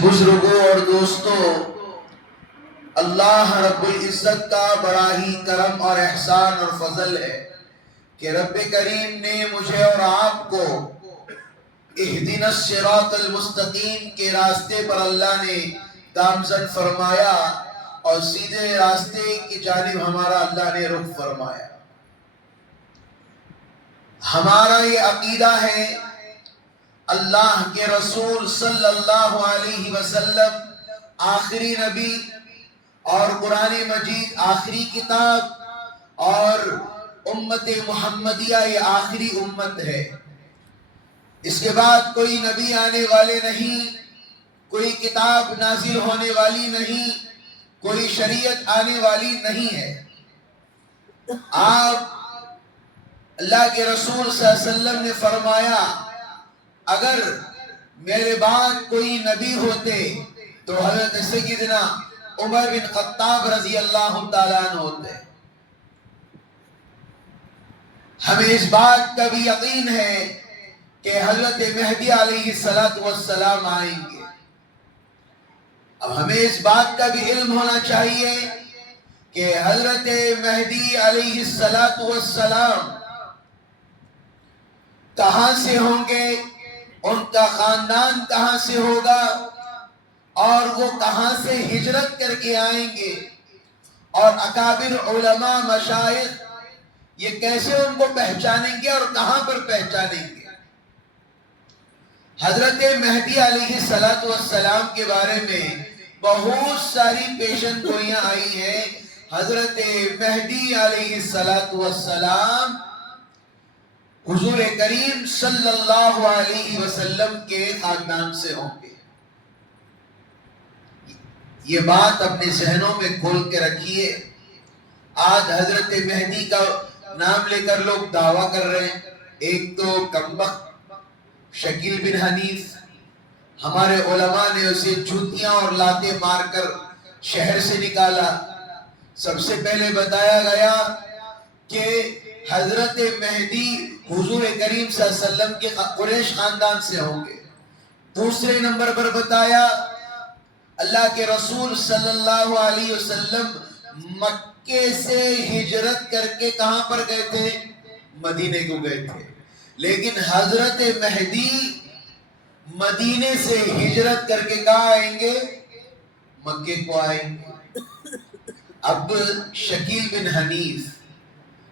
بزرگوں اور دوستوں، اللہ رب العزت کا بڑا ہی کرم اور احسان اور فضل ہے کہ رب کریم نے مجھے اور آپ کو اہدنا الصراط المستقیم کے راستے پر اللہ نے گامزن فرمایا اور سیدھے راستے کی جانب ہمارا اللہ نے رخ فرمایا۔ ہمارا یہ عقیدہ ہے اللہ کے رسول صلی اللہ علیہ وسلم آخری نبی اور قرآن مجید آخری کتاب اور امت محمدیہ یہ آخری امت ہے۔ اس کے بعد کوئی نبی آنے والے نہیں، کوئی کتاب نازل ہونے والی نہیں، کوئی شریعت آنے والی نہیں ہے۔ آپ اللہ کے رسول صلی اللہ علیہ وسلم نے فرمایا اگر میرے بعد کوئی نبی ہوتے تو حضرت سیدنا عمر بن خطاب رضی اللہ تعالیٰ عنہ ہوتے۔ ہمیں اس بات کا بھی یقین ہے کہ حضرت مہدی علیہ السلام آئیں گے۔ اب ہمیں اس بات کا بھی علم ہونا چاہیے کہ حضرت مہدی علیہ السلام کہاں سے ہوں گے، ان کا خاندان کہاں سے ہوگا اور وہ کہاں سے ہجرت کر کے آئیں گے، اور اکابر علماء مشائخ یہ کیسے ان کو پہچانیں گے اور کہاں پر پہچانیں گے۔ حضرت مہدی علیہ السلام کے بارے میں بہت ساری پیشن گوئیاں آئی ہیں۔ حضرت مہدی علیہ السلام حضور کریم صلی اللہ علیہ وسلم کے خاندان سے ہوں گے۔ یہ بات اپنے ذہنوں میں کھول کے رکھیے۔ آج حضرت مہدی کا نام لے کر لوگ دعویٰ کر رہے ہیں۔ ایک تو کمبخت شکیل بن حنیف، ہمارے علماء نے اسے جوتیاں اور لاتیں مار کر شہر سے نکالا۔ سب سے پہلے بتایا گیا کہ حضرت مہدی حضور کریم صلی اللہ علیہ وسلم کے قریش خاندان سے ہوں گے۔ دوسرے نمبر پر بتایا اللہ کے رسول صلی اللہ علیہ وسلم مکے سے ہجرت کر کے کہاں پر گئے تھے؟ مدینے کو گئے تھے، لیکن حضرت مہدی مدینے سے ہجرت کر کے کہاں آئیں گے؟ مکے کو آئیں گے۔ اب شکیل بن حنیف،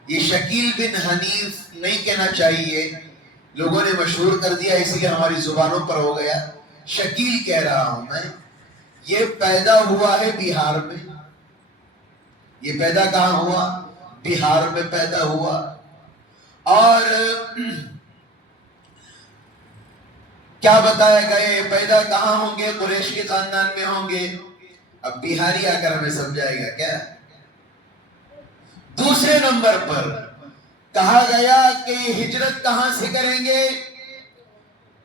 یہ شکیل بن حنیف نہیں کہنا چاہیے، لوگوں نے مشہور کر دیا اس لیے ہماری زبانوں پر ہو گیا، شکیل کہہ رہا ہوں میں۔ یہ پیدا ہوا ہے بہار میں۔ یہ پیدا کہاں ہوا؟ بہار میں پیدا ہوا۔ اور کیا بتایا گئے پیدا کہاں ہوں گے؟ قریش کے خاندان میں ہوں گے۔ اب بہاری آ کر ہمیں سمجھائے گا کیا؟ دوسرے نمبر پر کہا گیا کہ ہجرت کہاں سے کریں گے؟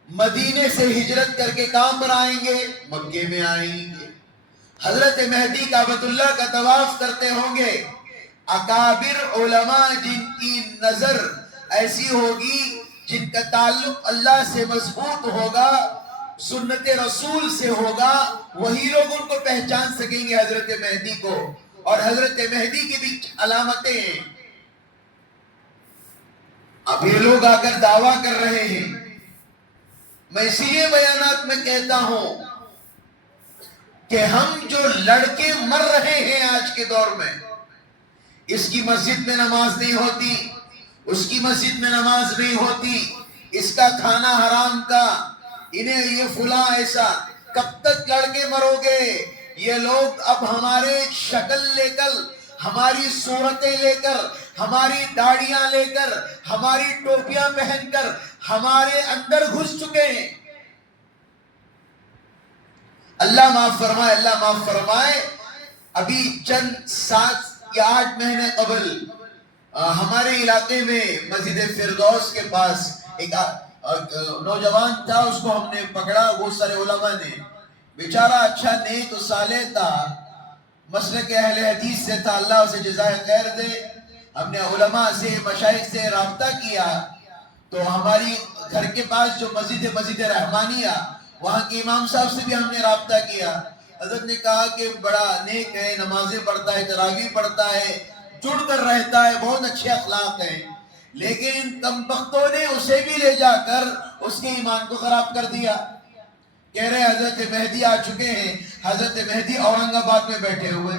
مدینے سے ہجرت کر کے کہاں پر آئیں گے؟ مکے میں آئیں گے۔ حضرت مہدی کعبۃ اللہ کا طواف کرتے ہوں گے۔ اکابر علماء جن کی نظر ایسی ہوگی، جن کا تعلق اللہ سے مضبوط ہوگا، سنت رسول سے ہوگا، وہی لوگ ان کو پہچان سکیں گے حضرت مہدی کو۔ اور حضرت مہدی کی بھی علامتیں ہیں۔ اب یہ لوگ آ کر دعویٰ کر رہے ہیں۔ میں اسی لیے بیانات میں کہتا ہوں کہ ہم جو لڑکے مر رہے ہیں آج کے دور میں، اس کی مسجد میں نماز نہیں ہوتی، اس کی مسجد میں نماز نہیں ہوتی، اس کا کھانا حرام کا، انہیں یہ فلاں ایسا، کب تک لڑکے مرو گے؟ یہ لوگ اب ہمارے شکل لے کر، ہماری صورتیں لے کر، ہماری داڑیاں لے کر، ہماری ٹوپیاں پہن کر ہمارے اندر گھس چکے ہیں۔ اللہ معاف فرمائے، اللہ معاف فرمائے۔ ابھی چند 7 یا 8 مہینے قبل ہمارے علاقے میں مسجد فردوس کے پاس ایک نوجوان تھا، اس کو ہم نے پکڑا، بہت سارے علماء نے، بیچارہ اچھا نیک و صالح تھا، مسلک اہل حدیث سے تھا، اللہ اسے جزائے خیر دے۔ ہم نے علماء سے، مشائخ سے رابطہ کیا تو ہماری گھر کے پاس جو مسجد رحمانیہ، وہاں کے امام صاحب سے بھی ہم نے رابطہ کیا. حضرت نے کہا کہ بڑا نیک ہے، نمازیں پڑھتا ہے، تراویح پڑھتا ہے، جڑ کر رہتا ہے، بہت اچھے اخلاق ہیں، لیکن کم بختوں نے اسے بھی لے جا کر اس کے ایمان کو خراب کر دیا. کہہ رہے حضرت مہدی آ چکے ہیں، حضرت مہدی اورنگ آباد میں بیٹھے ہوئے.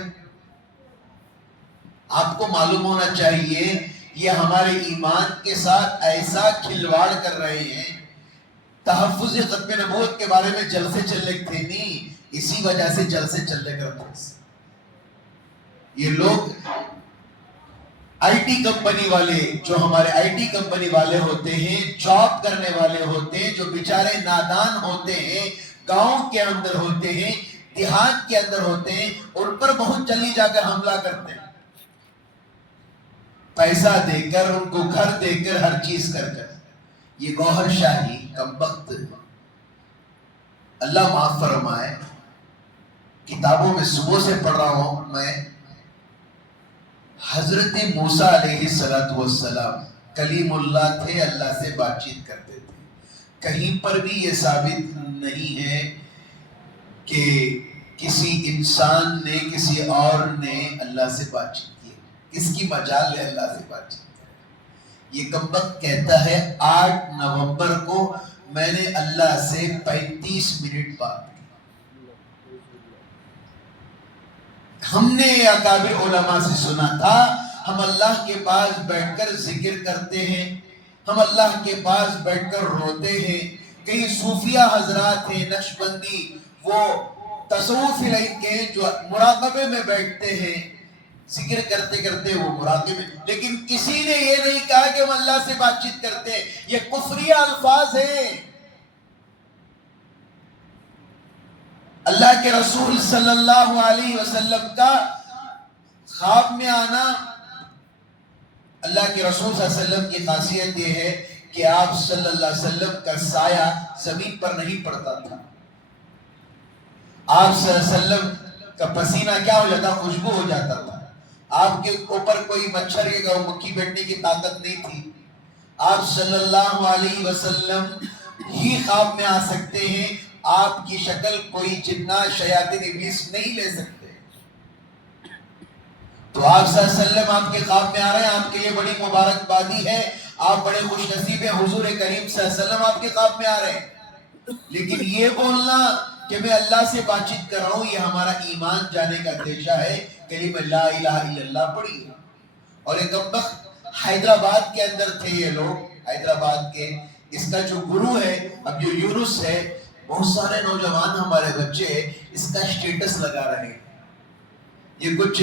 آپ کو معلوم ہونا چاہیے یہ ہمارے ایمان کے ساتھ ایسا کھلواڑ کر رہے ہیں. تحفظ ختم نبوت کے بارے میں جلسے چلنے تھے نہیں، اسی وجہ سے جلسے چلنے کرتے ہیں. یہ لوگ آئی ٹی کمپنی والے، جو ہمارے آئی ٹی کمپنی والے ہوتے ہیں، جاب کرنے والے ہوتے ہیں، جو بیچارے نادان ہوتے ہیں، گاؤں کے اندر ہوتے ہیں، دیہات کے اندر ہوتے ہیں، ان پر بہت جلدی جا کر حملہ کرتے ہیں، پیسہ دے کر، ان کو گھر دے کر، ہر چیز کر کر. یہ گوہر شاہی کمبخت، اللہ معاف فرمائے. کتابوں میں صبح سے پڑھ رہا ہوں میں، حضرت موسیٰ علیہ السلام کلیم اللہ تھے، اللہ سے بات چیت کرتے تھے. کہیں پر بھی یہ ثابت نہیں ہے کہ کسی انسان نے، کسی اور نے اللہ سے بات چیت کی. کس کی مجال ہے اللہ سے بات چیت؟ یہ کمبخت کہتا ہے 8 نومبر کو میں نے اللہ سے 35 منٹ بات کی. ہم نے اکابر علماء سے سنا تھا، ہم اللہ کے پاس بیٹھ کر ذکر کرتے ہیں، ہم اللہ کے پاس بیٹھ کر روتے ہیں. کئی صوفیہ حضرات ہیں، نقشبندی، وہ تصوف الہی کے جو مراقبے میں بیٹھتے ہیں، ذکر کرتے کرتے وہ مراقبے میں. لیکن کسی نے یہ نہیں کہا کہ ہم اللہ سے بات چیت کرتے ہیں. یہ کفریہ الفاظ ہیں. اللہ کے رسول صلی اللہ علیہ وسلم کا خواب میں آنا، اللہ کے رسول صلی اللہ علیہ وسلم کی خاصیت یہ ہے کہ آپ صلی اللہ علیہ وسلم کا سایہ زمین پر نہیں پڑتا تھا. آپ صلی اللہ علیہ وسلم کا پسینہ کیا ہو جاتا؟ خوشبو ہو جاتا تھا. آپ کے اوپر کوئی مچھر یا مکھی بیٹھنے کی طاقت نہیں تھی. آپ صلی اللہ علیہ وسلم ہی خواب میں آ سکتے ہیں. آپ کی شکل کوئی جنات، شیاطین، ابلیس نہیں لے سکتے. تو آپ صلی اللہ علیہ وسلم آپ کے خواب میں آ رہے ہیں، آپ کے لیے بڑی مبارکبادی ہے، آپ بڑے خوش نصیب ہیں. حضور کریم صلی اللہ علیہ وسلم آپ کے خواب میں آ رہے ہیں. لیکن یہ بولنا کہ میں اللہ سے بات چیت کر رہا ہوں، یہ ہمارا ایمان جانے کا اندیشہ ہے. کلمہ لا الہ الا اللہ پڑھی. اور ایک کمبخت حیدرآباد کے اندر تھے یہ لوگ، حیدرآباد کے. اس کا جو گرو ہے، اب جو یونس ہے، بہت سارے نوجوان ہمارے بچے اس کا سٹیٹس لگا رہے ہیں. یہ کچھ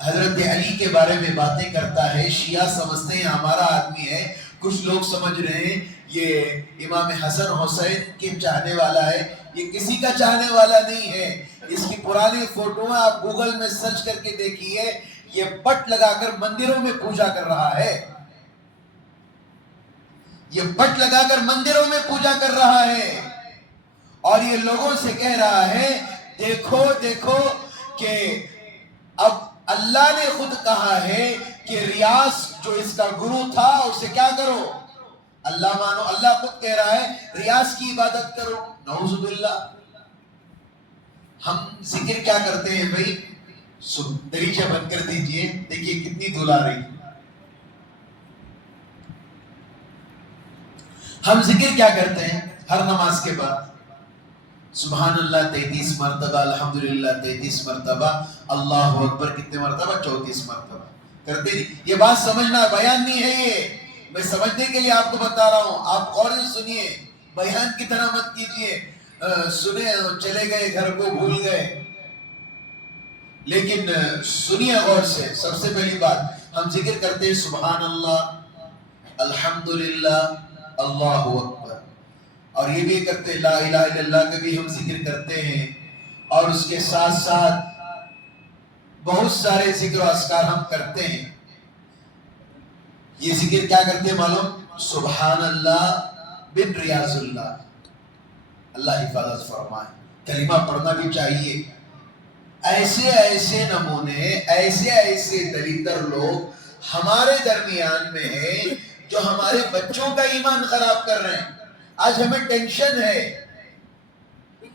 حضرت علی کے بارے میں باتیں کرتا ہے، شیعہ سمجھتے ہیں ہمارا آدمی ہے. کچھ لوگ سمجھ رہے ہیں یہ امام حسن حسین کے چاہنے والا ہے. یہ کسی کا چاہنے والا نہیں ہے. اس کی پرانی فوٹو آپ گوگل میں سرچ کر کے دیکھیے. یہ پٹ لگا کر مندروں میں پوجا کر رہا ہے. یہ پٹ لگا کر مندروں میں پوجا کر رہا ہے، اور یہ لوگوں سے کہہ رہا ہے دیکھو دیکھو کہ اب اللہ نے خود کہا ہے کہ ریاض جو اس کا گرو تھا اسے کیا کرو؟ اللہ مانو. اللہ خود کہہ رہا ہے ریاض کی عبادت کرو. نعوذ باللہ. ہم ذکر کیا کرتے ہیں بھائی؟ دریچہ بند کر دیجئے، دیکھیے کتنی دھول آ رہی. ہم ذکر کیا کرتے ہیں ہر نماز کے بعد؟ سبحان اللہ 33 مرتبہ، الحمدللہ 33 مرتبہ، اللہ اکبر کتنے مرتبہ؟ 34 مرتبہ کرتے نہیں. یہ بات سمجھنا بیان نہیں ہے، یہ میں سمجھنے کے لیے آپ کو بتا رہا ہوں. آپ غور سے سنیے، بیان کی طرح مت کیجئے. سنے چلے گئے، گھر کو بھول گئے. لیکن سنیے غور سے. سب سے پہلی بات ہم ذکر کرتے ہیں سبحان اللہ، الحمدللہ، اللہ اکبر. اور یہ بھی کرتے ہیں لا الہ الا اللہ کا بھی ہم ذکر کرتے ہیں. اور اس کے ساتھ ساتھ بہت سارے ذکر و اذکار ہم کرتے ہیں. یہ ذکر کیا کرتے ہیں معلوم؟ سبحان اللہ بن ریاض اللہ. اللہ حفاظت فرمائے. کلمہ پڑھنا بھی چاہیے. ایسے ایسے نمونے، ایسے ایسے دلیدر لوگ ہمارے درمیان میں ہیں جو ہمارے بچوں کا ایمان خراب کر رہے ہیں. آج ہمیں ٹینشن ہے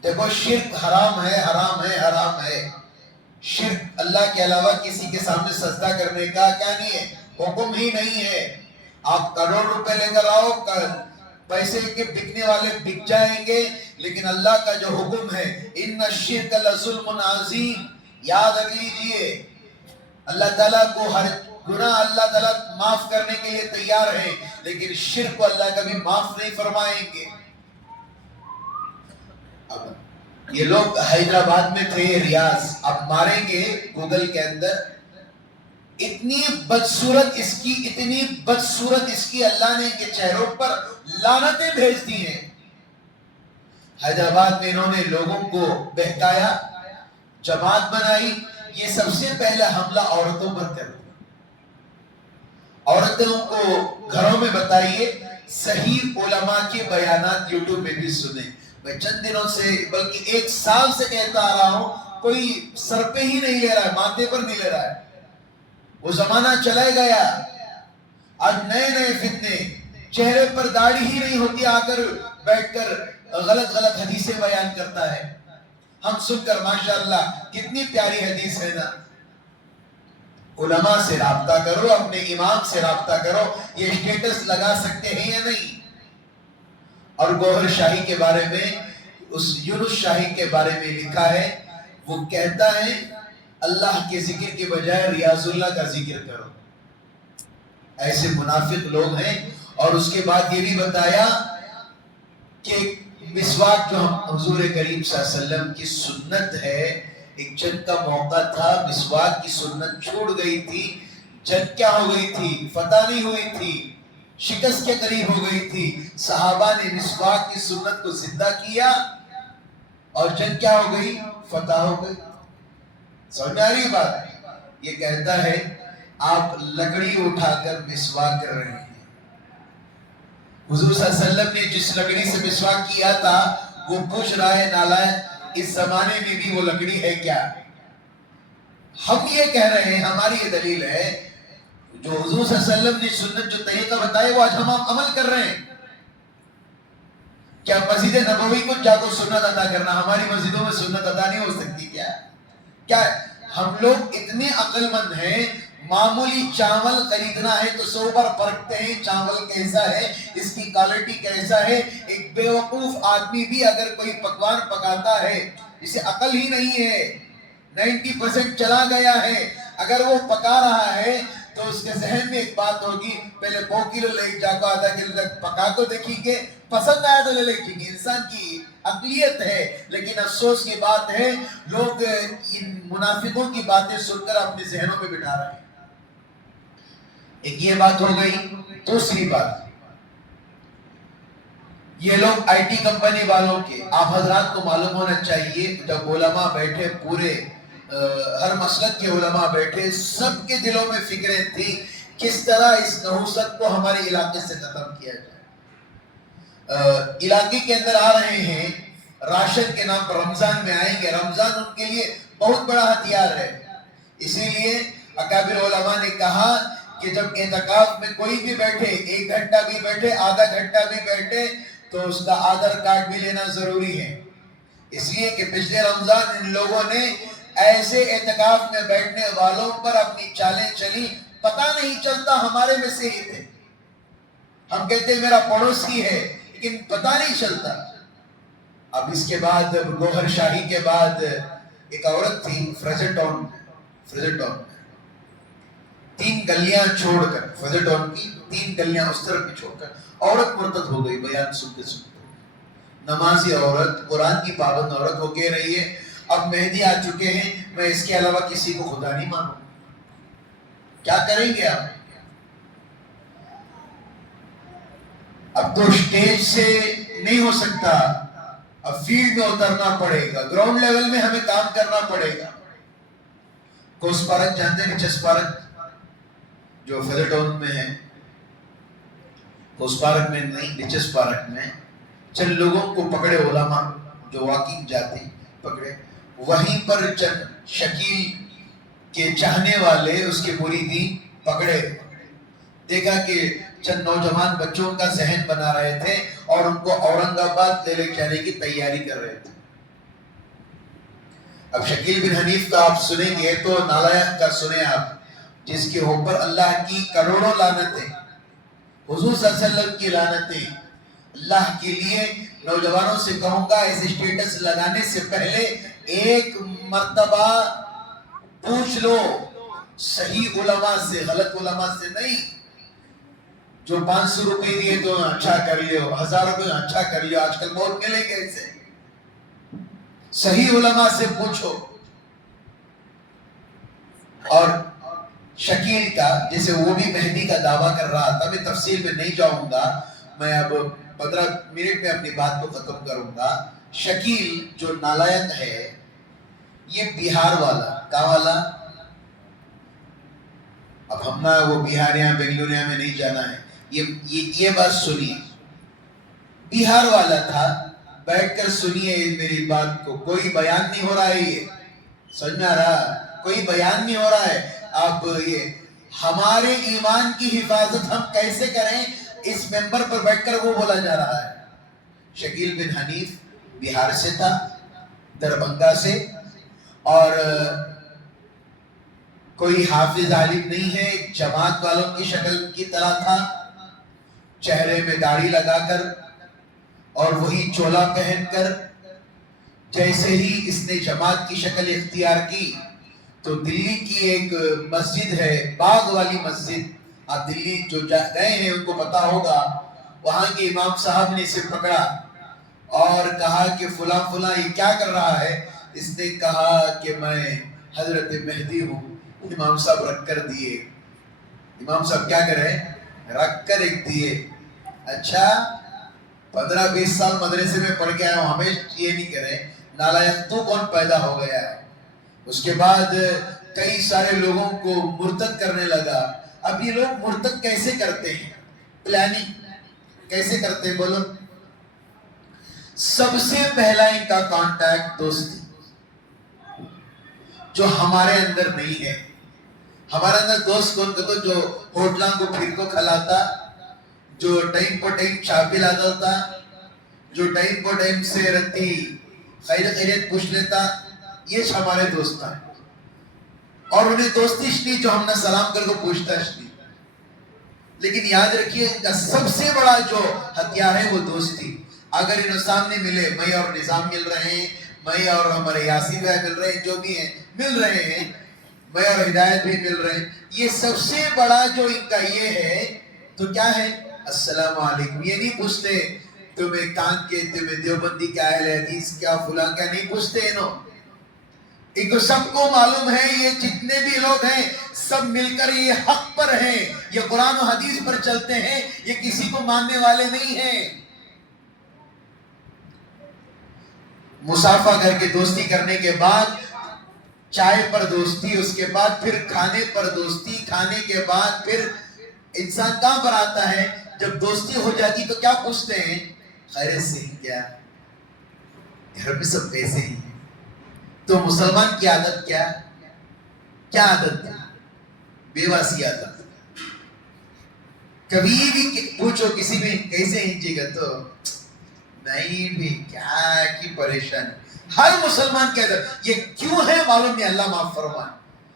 دیکھو شرک حرام ہے، حرام ہے، حرام ہے. شرک اللہ کے علاوہ کسی کے سامنے سجدہ کرنے کا کیا نہیں ہے، حکم ہی نہیں ہے. آپ کروڑ روپے لے کر آؤ، پیسے کے بکنے والے بک جائیں گے، لیکن اللہ کا جو حکم ہے ان الشرک لظلم عظیم، یاد رکھ لیجئے. اللہ تعالیٰ کو ہر گناہ اللہ تعالیٰ معاف کرنے کے لیے تیار ہے، لیکن شرک کو اللہ کبھی معاف نہیں فرمائیں گے. اب یہ لوگ حیدرآباد میں تھے، ریاض، اب ماریں گے گوگل کے اندر، اتنی بدصورت اس کی، اتنی بدصورت اس کی، اللہ نے ان کے چہروں پر لعنتیں بھیج دی ہیں. حیدرآباد میں انہوں نے لوگوں کو بہکایا، جماعت بنائی. یہ سب سے پہلا حملہ عورتوں پر کر دیا. عورتوں کو گھروں میں بتائیے، صحیح علماء کے بیانات یوٹیوب میں بھی سنیں. میں چند دنوں سے بلکہ 1 سال سے کہتا آ رہا ہوں، کوئی سر پہ ہی نہیں لے رہا ہے، ماتھے پر نہیں لے رہا ہے. وہ زمانہ چلا گیا. آج نئے نئے فتنے، چہرے پر داڑھی ہی نہیں ہوتی، آ کر بیٹھ کر غلط غلط حدیثیں بیان کرتا ہے. ہم سن کر ماشاءاللہ کتنی پیاری حدیث ہے نا. علماء سے رابطہ کرو، اپنے امام سے رابطہ کرو. یہ اسٹیٹس لگا سکتے ہیں یا نہیں؟ اور گوہر شاہی کے بارے میں، اس یونس شاہی کے بارے میں لکھا ہے، وہ کہتا ہے اللہ کے ذکر کے بجائے ریاض اللہ کا ذکر کرو. ایسے منافق لوگ ہیں. اور اس کے بعد یہ بھی بتایا کہ مسواک جو حضور کریم صلی اللہ علیہ وسلم کی سنت ہے، ایک جنگ کا موقع تھا، مسواک کی سنت چھوڑ گئی تھی. جنگ کیا ہو گئی تھی؟ فتح نہیں ہوئی تھی، شکست کے قریب ہو گئی تھی. صحابہ نے مسواک کی سنت کو زندہ کیا اور جنگ کیا ہو گئی؟ فتح ہو گئی. سمجھ میں آ رہی بات؟ یہ کہتا ہے آپ لکڑی اٹھا کر مسواک کر رہے ہیں. حضور صلی اللہ علیہ وسلم نے جس لکڑی سے مسواک کیا تھا، وہ پوچھ رہا ہے نالائق، اس زمانے میں بھی وہ لکڑی ہے کیا؟ ہم یہ کہہ رہے ہیں، ہماری یہ دلیل ہے، جو حضور صلی اللہ علیہ وسلم نے سنت جو طریقہ بتائے وہ آج ہم عمل کر رہے ہیں. کیا مسجد نبوی کو جا کر سنت ادا کرنا، ہماری مسجدوں میں سنت ادا نہیں ہو سکتی کیا؟ کیا ہم لوگ اتنے عقل مند ہیں، معمولی چاول خریدنا ہے تو 100 بار پرکھتے ہیں چاول کیسا ہے، اس کی کوالٹی کیسا ہے. ایک بیوقوف آدمی بھی اگر کوئی پکوان پکاتا ہے، اسے عقل ہی نہیں ہے، 90% چلا گیا ہے، اگر وہ پکا رہا ہے تو اس کے ذہن میں ایک بات ہوگی، پہلے 2 کلو لے جا کو آدھا کلو تک پکا کو دیکھیں گے، پسند آیا تو لے لیں گے. انسان کی عقلیت ہے. لیکن افسوس کی بات ہے، لوگ ان منافقوں کی باتیں سن کر اپنے ذہنوں میں بٹھا رہے ہیں. ایک یہ بات ہو گئی. دوسری بات، یہ لوگ آئی ٹی کمپنی والوں کے، آپ حضرات کو معلوم ہونا چاہیے، جب علماء بیٹھے، پورے ہر مسلک کے علماء بیٹھے، سب کے دلوں میں فکریں تھی کس طرح اس نحوست کو ہمارے علاقے سے ختم کیا جائے. علاقے کے اندر آ رہے ہیں، راشن کے نام پر رمضان میں آئیں گے. رمضان ان کے لیے بہت بڑا ہتھیار ہے. اسی لیے اکابر علماء نے کہا کہ جب اعتکاف میں کوئی بھی بیٹھے، 1 گھنٹہ بھی بیٹھے، آدھا گھنٹہ بھی بیٹھے، تو اس کا آدھار کارڈ بھی لینا ضروری ہے. اس لیے کہ پچھلے رمضان ان لوگوں نے ایسے اعتکاف میں بیٹھنے والوں پر اپنی چالیں چلی، پتہ نہیں چلتا ہمارے میں سے ہی تھے. ہم کہتے ہیں میرا پڑوسی ہے، لیکن پتہ نہیں چلتا. اب اس کے بعد گوہر شاہی کے بعد ایک عورت تھی فریزر ٹاؤن میں، 3 گلیاں چھوڑ کر، فریزر ٹاؤن کی 3 گلیاں اس طرف کی چھوڑ کر عورت مرتد ہو گئی. بیان سنتے سنتے نمازی عورت، قرآن کی پابند عورت ہو کے رہی ہے. اب مہدی آ چکے ہیں، میں اس کے علاوہ کسی کو خدا نہیں مانوں. کیا کریں گے آپ؟ اب تو اسٹیج سے نہیں ہو سکتا، اب فیلڈ میں اترنا پڑے گا، گراؤنڈ لیول میں ہمیں کام کرنا پڑے گا. کوس پارک جانتے ہیں؟ چس پارک جو فریزر ٹاؤن میں ہے، کوس پارک میں نہیں، لچس پارک میں چند لوگوں کو پکڑے، علماء جو واکنگ جاتے پکڑے. وہیں پر چند شکیل کے چاہنے والے، اس کے مریدین پکڑے. دیکھا کہ چند نوجوان بچوں کا ذہن بنا رہے تھے اور ان کو اورنگ آباد لے لے جانے کی تیاری کر رہے تھے. اب شکیل بن حنیف کا آپ سنیں گے تو نالائق کا سنیں آپ، جس کے اوپر اللہ کی کروڑوں لعنتیں، حضور صلی اللہ علیہ وسلم کی لعنتیں. اللہ کے لیے نوجوانوں سے کہوں گا اس اسٹیٹس لگانے سے پہلے ایک مرتبہ پوچھ لو صحیح علماء سے، غلط علماء سے نہیں. جو 500 روپے دیے تو اچھا کر لیو، 1000 روپے اچھا کر لیو، آج کل بہت ملیں گے اسے. صحیح علماء سے پوچھو. اور شکیل کا جیسے وہ بھی مہدی کا دعویٰ کر رہا تھا، میں تفصیل میں نہیں جاؤں گا، میں اب 15 منٹ میں اپنی بات کو ختم کروں گا. شکیل جو نالائق ہے یہ بہار والا، کہاں والا؟ اب ہم نہ وہ بہاریاں بنگلوریاں میں نہیں جانا ہے، یہ بات سنیے. بہار والا تھا، بیٹھ کر سنیے میری بات کو. کوئی بیان نہیں ہو رہا ہے، یہ سمجھ میں آ رہا؟ کوئی بیان نہیں ہو رہا ہے. آپ یہ ہمارے ایمان کی حفاظت ہم کیسے کریں، اس ممبر پر بیٹھ کر وہ بولا جا رہا ہے. شکیل بن حنیف بہار سے تھا، دربھنگا سے، اور کوئی حافظ عالم نہیں ہے، جماعت والوں کی شکل کی طرح تھا، چہرے میں داڑھی لگا کر اور وہی چولا پہن کر. جیسے ہی اس نے جماعت کی شکل اختیار کی تو دلی کی ایک مسجد ہے، باغ والی مسجد، آپ دلی جو گئے ہیں ان کو پتا ہوگا، وہاں کے امام صاحب نے اسے پکڑا اور کہا کہ فلاں فلاں یہ کیا کر رہا ہے. اس نے کہا کہ میں حضرت مہدی ہوں. امام صاحب رکھ کر دیے. امام صاحب کیا کرے؟ رکھ کر ایک دیے. اچھا 15-20 سال مدرسے میں پڑھ کے آیا ہوں، ہمیں یہ نہیں کرے. نالائق تو کون پیدا ہو گیا ہے. اس کے بعد کئی سارے لوگوں کو مرتد کرنے لگا. اب یہ لوگ مرتد کیسے کرتے ہیں؟ پلاننگ کیسے کرتے ہیں بولو؟ سب سے پہلا ان کا کانٹیکٹ دوستی، جو ہمارے اندر نہیں ہے. ہمارے اندر دوست کون کا؟ تو جو ہوٹلاں کو پھر کو کھلاتا، جو ٹائم پر ٹائم چاہ پلاتا تھا، جو ٹائم پر ٹائم سے رتی خیریت پوچھ لیتا، یہ ہمارے دوست ہیں. اور انہیں دوستی نہیں جو ہم نے سلام کر کو پوچھتا نہیں. لیکن یاد رکھیے ان کا سب سے بڑا جو ہتھیار ہے وہ دوستی. اگر انہوں سامنے ملے، میں اور نظام مل رہے ہیں، میں اور ہمارے یاسین بھائی مل رہے ہیں، جو بھی ہیں مل رہے ہیں، میں اور ہدایت بھی مل رہے ہیں، یہ سب سے بڑا جو ان کا یہ ہے تو کیا ہے؟ السلام علیکم. یہ نہیں پوچھتے تمہیں کان کے، تمہیں دیوبندی کیا ہے، حدیث کیا، فلاں کیا، نہیں پوچھتے. ان کو سب کو معلوم ہے یہ جتنے بھی لوگ ہیں سب مل کر یہ حق پر ہیں، یہ قرآن و حدیث پر چلتے ہیں، یہ کسی کو ماننے والے نہیں ہیں. مسافہ کر کے دوستی کرنے کے بعد چائے پر دوستی، اس کے بعد پھر کھانے پر دوستی، کھانے کے بعد پھر انسان کہاں پر آتا ہے؟ جب دوستی ہو جاتی تو کیا پوچھتے ہیں؟ خیریت سے ہی کیا؟ گھر میں سب پیسے ہی ہیں. تو مسلمان کی عادت کیا عادت ہے؟ بیواسی عادت. کبھی بھی پوچھو کسی میں کیسے ہنچے گا تو نہیں بھی کیا کی پریشانی. ہر مسلمان کی عادت یہ کیوں ہے معلوم نہیں، اللہ معاف فرمائے.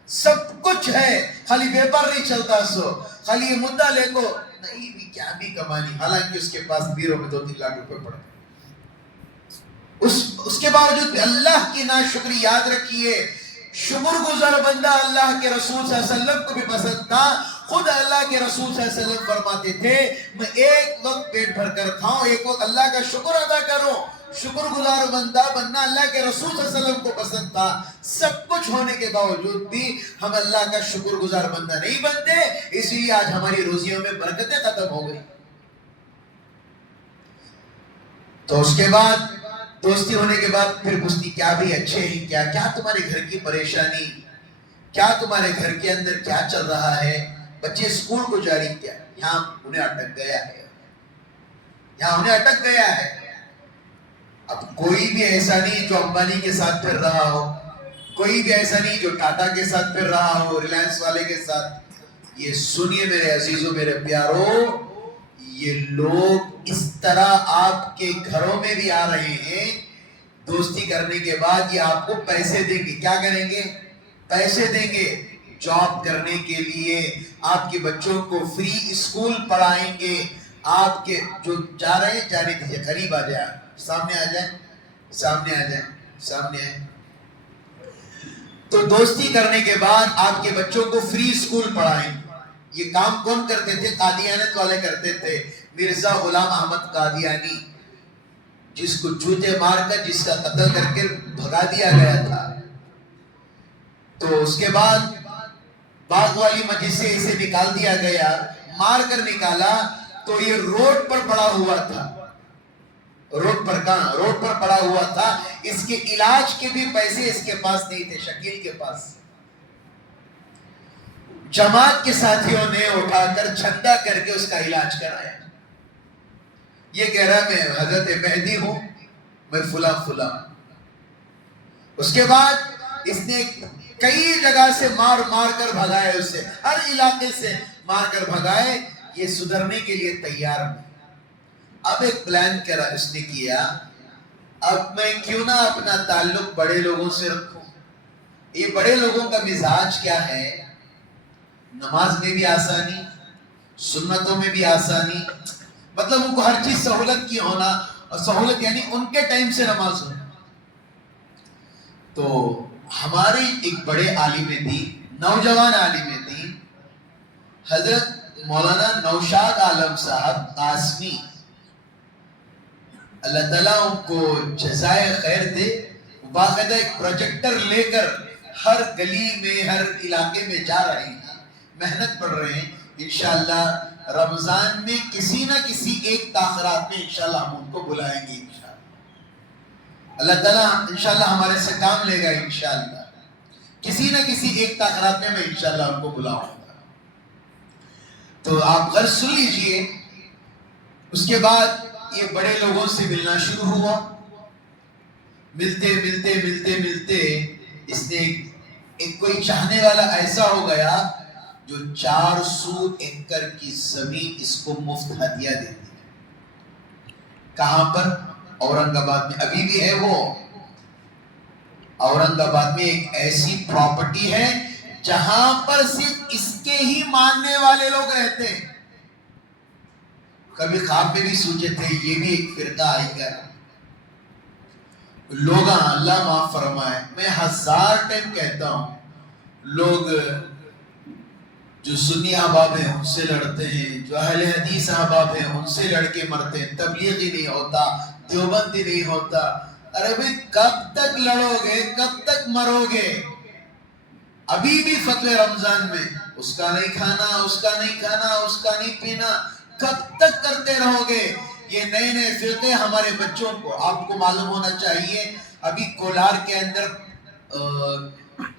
سب کچھ ہے، خالی بیپار نہیں چلتا، سو خالی یہ مدعا لے کو نہیں بھی کیا بھی کمانی، حالانکہ اس کے پاس بیرو میں 2-3 لاکھ روپے پڑے. اس کے باوجود بھی اللہ کی ناشکری. یاد رکھیے شکر گزار بندہ اللہ کے رسول صلی اللہ علیہ وسلم کو بھی پسند تھا. خود اللہ کے رسول صلی اللہ علیہ وسلم فرماتے تھے میں ایک وقت پیٹ بھر کر کھاؤں، ایک وقت اللہ کا شکر ادا کروں. شکر گزار بندہ بننا اللہ کے رسول صلی اللہ علیہ وسلم کو پسند تھا. سب کچھ ہونے کے باوجود بھی ہم اللہ کا شکر گزار بندہ نہیں بنتے، اسی لیے آج ہماری روزیوں میں برکتیں ختم ہو گئی. تو اس کے بعد دوستی ہونے کے بعد پھر پوچھتی کیا بھی اچھے ہیں، کیا تمہارے گھر کی پریشانی، کیا تمہارے گھر کے اندر کیا چل رہا ہے، بچے اسکول کو جاری کیا. یہاں انہیں اٹک گیا ہے. اب کوئی بھی ایسا نہیں جو امبانی کے ساتھ پھر رہا ہو، کوئی بھی ایسا نہیں جو ٹاٹا کے ساتھ پھر رہا ہو، ریلائنس والے کے ساتھ. یہ سنیے میرے عزیزوں، میرے پیاروں، یہ لوگ اس طرح آپ کے گھروں میں بھی آ رہے ہیں دوستی کرنے کے بعد یہ آپ کو پیسے دیں گے. کیا کریں گے؟ پیسے دیں گے. جاب کرنے کے لیے آپ کے بچوں کو فری اسکول پڑھائیں گے. آپ کے جو جا رہے ہیں جانے دیجیے، قریب آ جائیں، سامنے آ جائیں، سامنے آ جائیں، سامنے آئیں. تو دوستی کرنے کے بعد آپ کے بچوں کو فری اسکول پڑھائیں. یہ کام کون کرتے تھے؟ قادیانیت والے کرتے تھے. مرزا غلام احمد قادیانی، جس کو جوتے مار کر، جس کا قتل کر کے بھگا دیا گیا تھا. تو اس کے بعد باغ والی مسجد سے اسے نکال دیا گیا. مار کر نکالا تو یہ روڈ پر پڑا ہوا تھا. روڈ پر کہاں؟ روڈ پر پڑا ہوا تھا. اس کے علاج کے بھی پیسے اس کے پاس نہیں تھے، شکیل کے پاس. جماعت کے ساتھیوں نے اٹھا کر چندہ کر کے اس کا علاج کرایا. یہ کہہ رہا میں حضرت مہدی ہوں، میں فلاں فلاں. اس کے بعد اس نے کئی جگہ سے مار مار کر بھگائے، اسے ہر علاقے سے مار کر بھگائے. یہ سدھرنے کے لیے تیار نہیں. اب ایک پلان کرا اس نے کیا، اب میں کیوں نہ اپنا تعلق بڑے لوگوں سے رکھوں. یہ بڑے لوگوں کا مزاج کیا ہے؟ نماز میں بھی آسانی، سنتوں میں بھی آسانی، مطلب ان کو ہر چیز سہولت کی ہونا، اور سہولت یعنی ان کے ٹائم سے نماز ہونا. تو ہمارے ایک بڑے عالم دین، نوجوان عالم دین، حضرت مولانا نوشاد عالم صاحب قاسمی، اللہ تعالیٰ ان کو جزائے خیر دے، باقاعدہ ایک پروجیکٹر لے کر ہر گلی میں، ہر علاقے میں جا رہے ہیں، محنت پڑھ رہے ہیں. انشاءاللہ رمضان میں کسی نہ کسی ایک تاخیرات میں انشاءاللہ ہم ان کو بلائیں گے. انشاءاللہ اللہ تعالیٰ انشاءاللہ ہمارے سے کام لے گا. انشاءاللہ کسی نہ کسی ایک تاخیرات میں انشاءاللہ ان کو بلاؤں گا. تو آپ غرض سن لیجئے. اس کے بعد یہ بڑے لوگوں سے ملنا شروع ہوا. ملتے ملتے ملتے ملتے اس نے ایک کوئی چاہنے والا ایسا ہو گیا جو 400 ایکڑ کی زمین اس کو مفت ہدیہ دیتی ہے. کہاں پر؟ اورنگ آباد میں. ابھی بھی ہے وہ. اورنگ آباد میں ایک ایسی پراپرٹی ہے جہاں پر صرف اس کے ہی ماننے والے لوگ رہتے ہیں. کبھی خواب میں بھی سوچے تھے یہ بھی ایک فرقہ آئے گا. لوگ اللہ معاف فرمائے، میں 1000 ٹائم کہتا ہوں، لوگ جو سنی احباب ہیں ان سے لڑتے ہیں، جو اہل حدیث احباب ہیں ان سے لڑ کے مرتے ہیں. تبلیغی نہیں ہوتا، دیوبندی نہیں ہوتا. ارے بھئی کب تک لڑو گے؟ کب تک مرو گے؟ ابھی بھی فتوی رمضان میں اس کا نہیں کھانا، اس کا نہیں کھانا، اس کا نہیں پینا، کب تک کرتے رہو گے؟ یہ نئے نئے فرقے ہمارے بچوں کو، آپ کو معلوم ہونا چاہیے. ابھی کولار کے اندر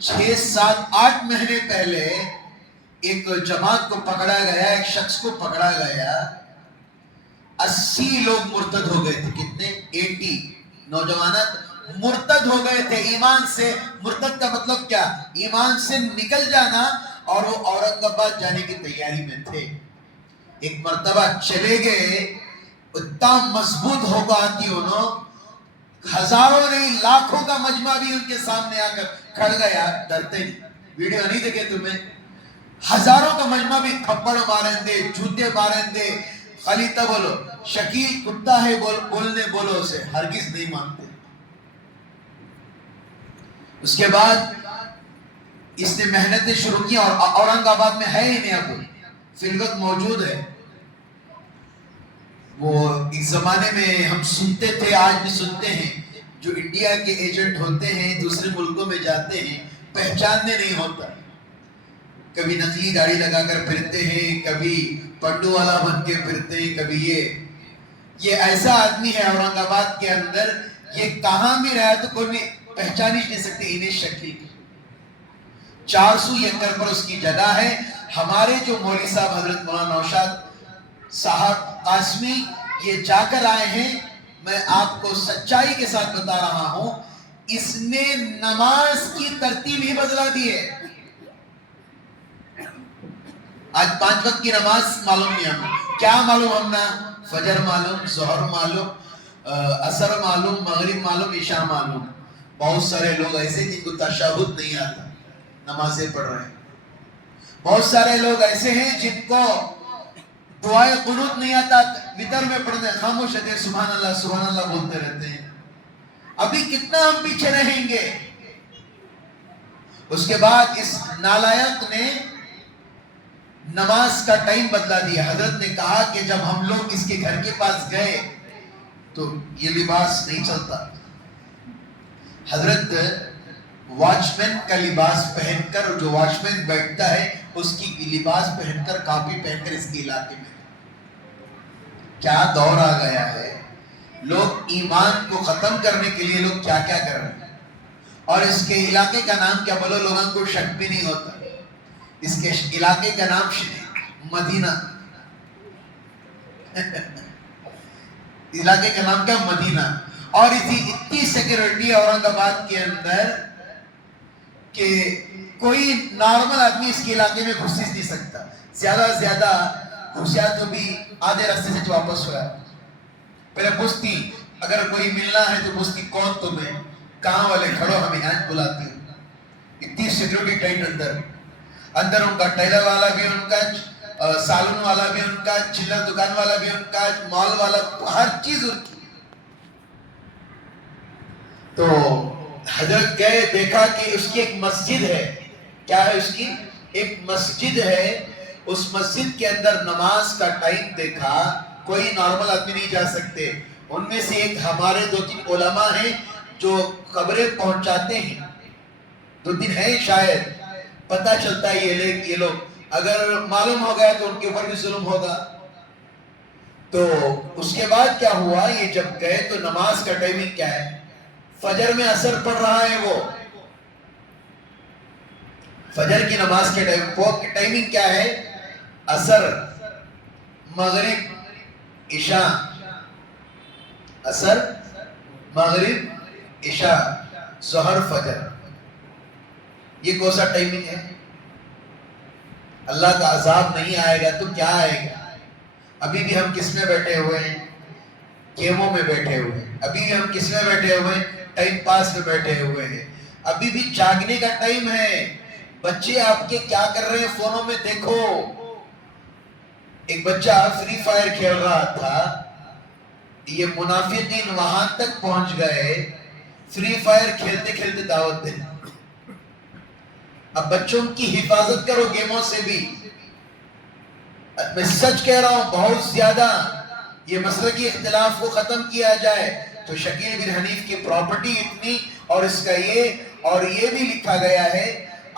6 7 8 مہینے پہلے ایک جماعت کو پکڑا گیا، ایک شخص کو پکڑا گیا. 80 لوگ مرتد ہو گئے تھے. کتنے؟ 80 نوجوانات مرتد ہو گئے تھے. ایمان سے مرتد کا مطلب کیا؟ ایمان سے نکل جانا، اور وہ اورنگ آباد جانے کی تیاری میں تھے. ایک مرتبہ چلے گئے، اتنا مضبوط ہو گئی انہوں، ہزاروں نہیں لاکھوں کا مجمع بھی ان کے سامنے آ کر کھڑ گیا. ڈرتے نہیں. ویڈیو نہیں دیکھے تمہیں؟ ہزاروں کا مجمع بھی تھپڑ ماریں دے، جوتے ماریں دے. خلیطہ بولو، شکیل کتا ہے بولنے بولو اسے، ہرگز نہیں مانتے. اس کے بعد اس نے محنتیں شروع کی، اور اورنگ آباد میں ہے ہی نہیں اب، فی الوقت موجود ہے. وہ ایک زمانے میں ہم سنتے تھے، آج بھی سنتے ہیں، جو انڈیا کے ایجنٹ ہوتے ہیں دوسرے ملکوں میں جاتے ہیں، پہچاننے نہیں ہوتا. کبھی نقلی گاڑی لگا کر پھرتے ہیں، کبھی پنڈو والا بن کے پھرتے ہیں، کبھی یہ ایسا آدمی ہے اورنگ آباد کے اندر، یہ کہاں بھی رہا تو کوئی بھی پہچان ہی نہیں سکتے. انہیں شکل 400 ایکڑ پر اس کی جگہ ہے. ہمارے جو مولوی صاحب حضرت مولانا نوشاد صاحب قاسمی یہ جا کر آئے ہیں. میں آپ کو سچائی کے ساتھ بتا رہا ہوں، اس نے نماز کی ترتیب ہی بدلا دی ہے. آج 5 وقت کی نماز معلوم نہیں ہمیں. کیا معلوم؟ ہمنا فجر معلوم، ظہر معلوم، اثر معلوم، مغرب معلوم، عشاء معلوم. بہت سارے لوگ ایسے جن کو تشہد نہیں آتا، نمازیں پڑھ رہے ہیں. بہت سارے لوگ ایسے ہیں جن کو دعائے قنوت نہیں آتا، وتر میں پڑھتے ہیں، خاموش رہتے ہیں، سبحان اللہ بولتے رہتے ہیں. ابھی کتنا ہم پیچھے رہیں گے؟ اس کے بعد اس نالائق نے نماز کا ٹائم بدلا دیا. حضرت نے کہا کہ جب ہم لوگ اس کے گھر کے پاس گئے تو یہ لباس نہیں چلتا. حضرت واچ مین کا لباس پہن کر، جو واچ مین بیٹھتا ہے اس کی لباس پہن کر، کاپی پہن کر اس کے علاقے میں. کیا دور آ گیا ہے! لوگ ایمان کو ختم کرنے کے لیے لوگ کیا کیا کر رہے ہیں. اور اس کے علاقے کا نام کیا بولو، لوگوں کو شک بھی نہیں ہوتا. اس کے علاقے کا نام مدینہ. علاقے کا نام کیا؟ مدینہ. اور اتنی سیکورٹی اورنگ آباد کے اندر کہ کوئی نارمل آدمی اس کے علاقے میں گھس نہیں سکتا. زیادہ سے زیادہ گھسیا تو بھی آدھے راستے سے واپس ہوا. پہلے پوچھتی، اگر کوئی ملنا ہے تو پوچھتی کون تمہیں، کہاں والے، کھڑو، ہمیں یہاں بلاتی ہوں. اتنی سیکورٹی ٹائٹ اندر ان کا ٹیلر والا بھی ان کا، سالون والا بھی ان کا، چلر دکان والا بھی ان کا، مال والا، ہر چیز ان کی. تو حضرت گئے، دیکھا کہ اس کی ایک مسجد ہے. کیا ہے اس کی؟ ایک مسجد ہے. اس مسجد کے اندر نماز کا ٹائم دیکھا، کوئی نارمل آدمی نہیں جا سکتے. ان میں سے ایک ہمارے 2-3 علماء ہیں جو قبریں پہنچاتے ہیں. 2-3 ہیں شاید. پتہ چلتا ہے یہ لوگ اگر معلوم ہو گیا تو ان کے اوپر بھی ظلم ہوگا. تو اس کے بعد کیا ہوا، یہ جب گئے تو نماز کا ٹائمنگ کیا ہے؟ فجر میں اثر پڑ رہا ہے. وہ فجر کی نماز کے ٹائمنگ کیا ہے؟ اثر، مغرب، عشاء. اثر، مغرب، عشاء، ظہر، فجر. یہ کون سا ٹائمنگ ہے؟ اللہ کا عذاب نہیں آئے گا تو کیا آئے گا؟ ابھی بھی ہم کس میں بیٹھے ہوئے ہیں؟ کیموں میں بیٹھے ہوئے ہیں. ابھی بھی ہم کس میں بیٹھے ہوئے ہیں؟ ٹائم پاس میں بیٹھے ہوئے ہیں. ابھی بھی جاگنے کا ٹائم ہے. بچے آپ کے کیا کر رہے ہیں فونوں میں دیکھو. ایک بچہ فری فائر کھیل رہا تھا. یہ منافقین وہاں تک پہنچ گئے، فری فائر کھیلتے کھیلتے دعوت دیں. اب بچوں کی حفاظت کرو گیموں سے بھی. میں سچ کہہ رہا ہوں، بہت زیادہ یہ مسلکی اختلاف کو ختم کیا جائے تو شکیل بن حنیف کی پراپرٹی اتنی، اور اس کا یہ بھی لکھا گیا ہے،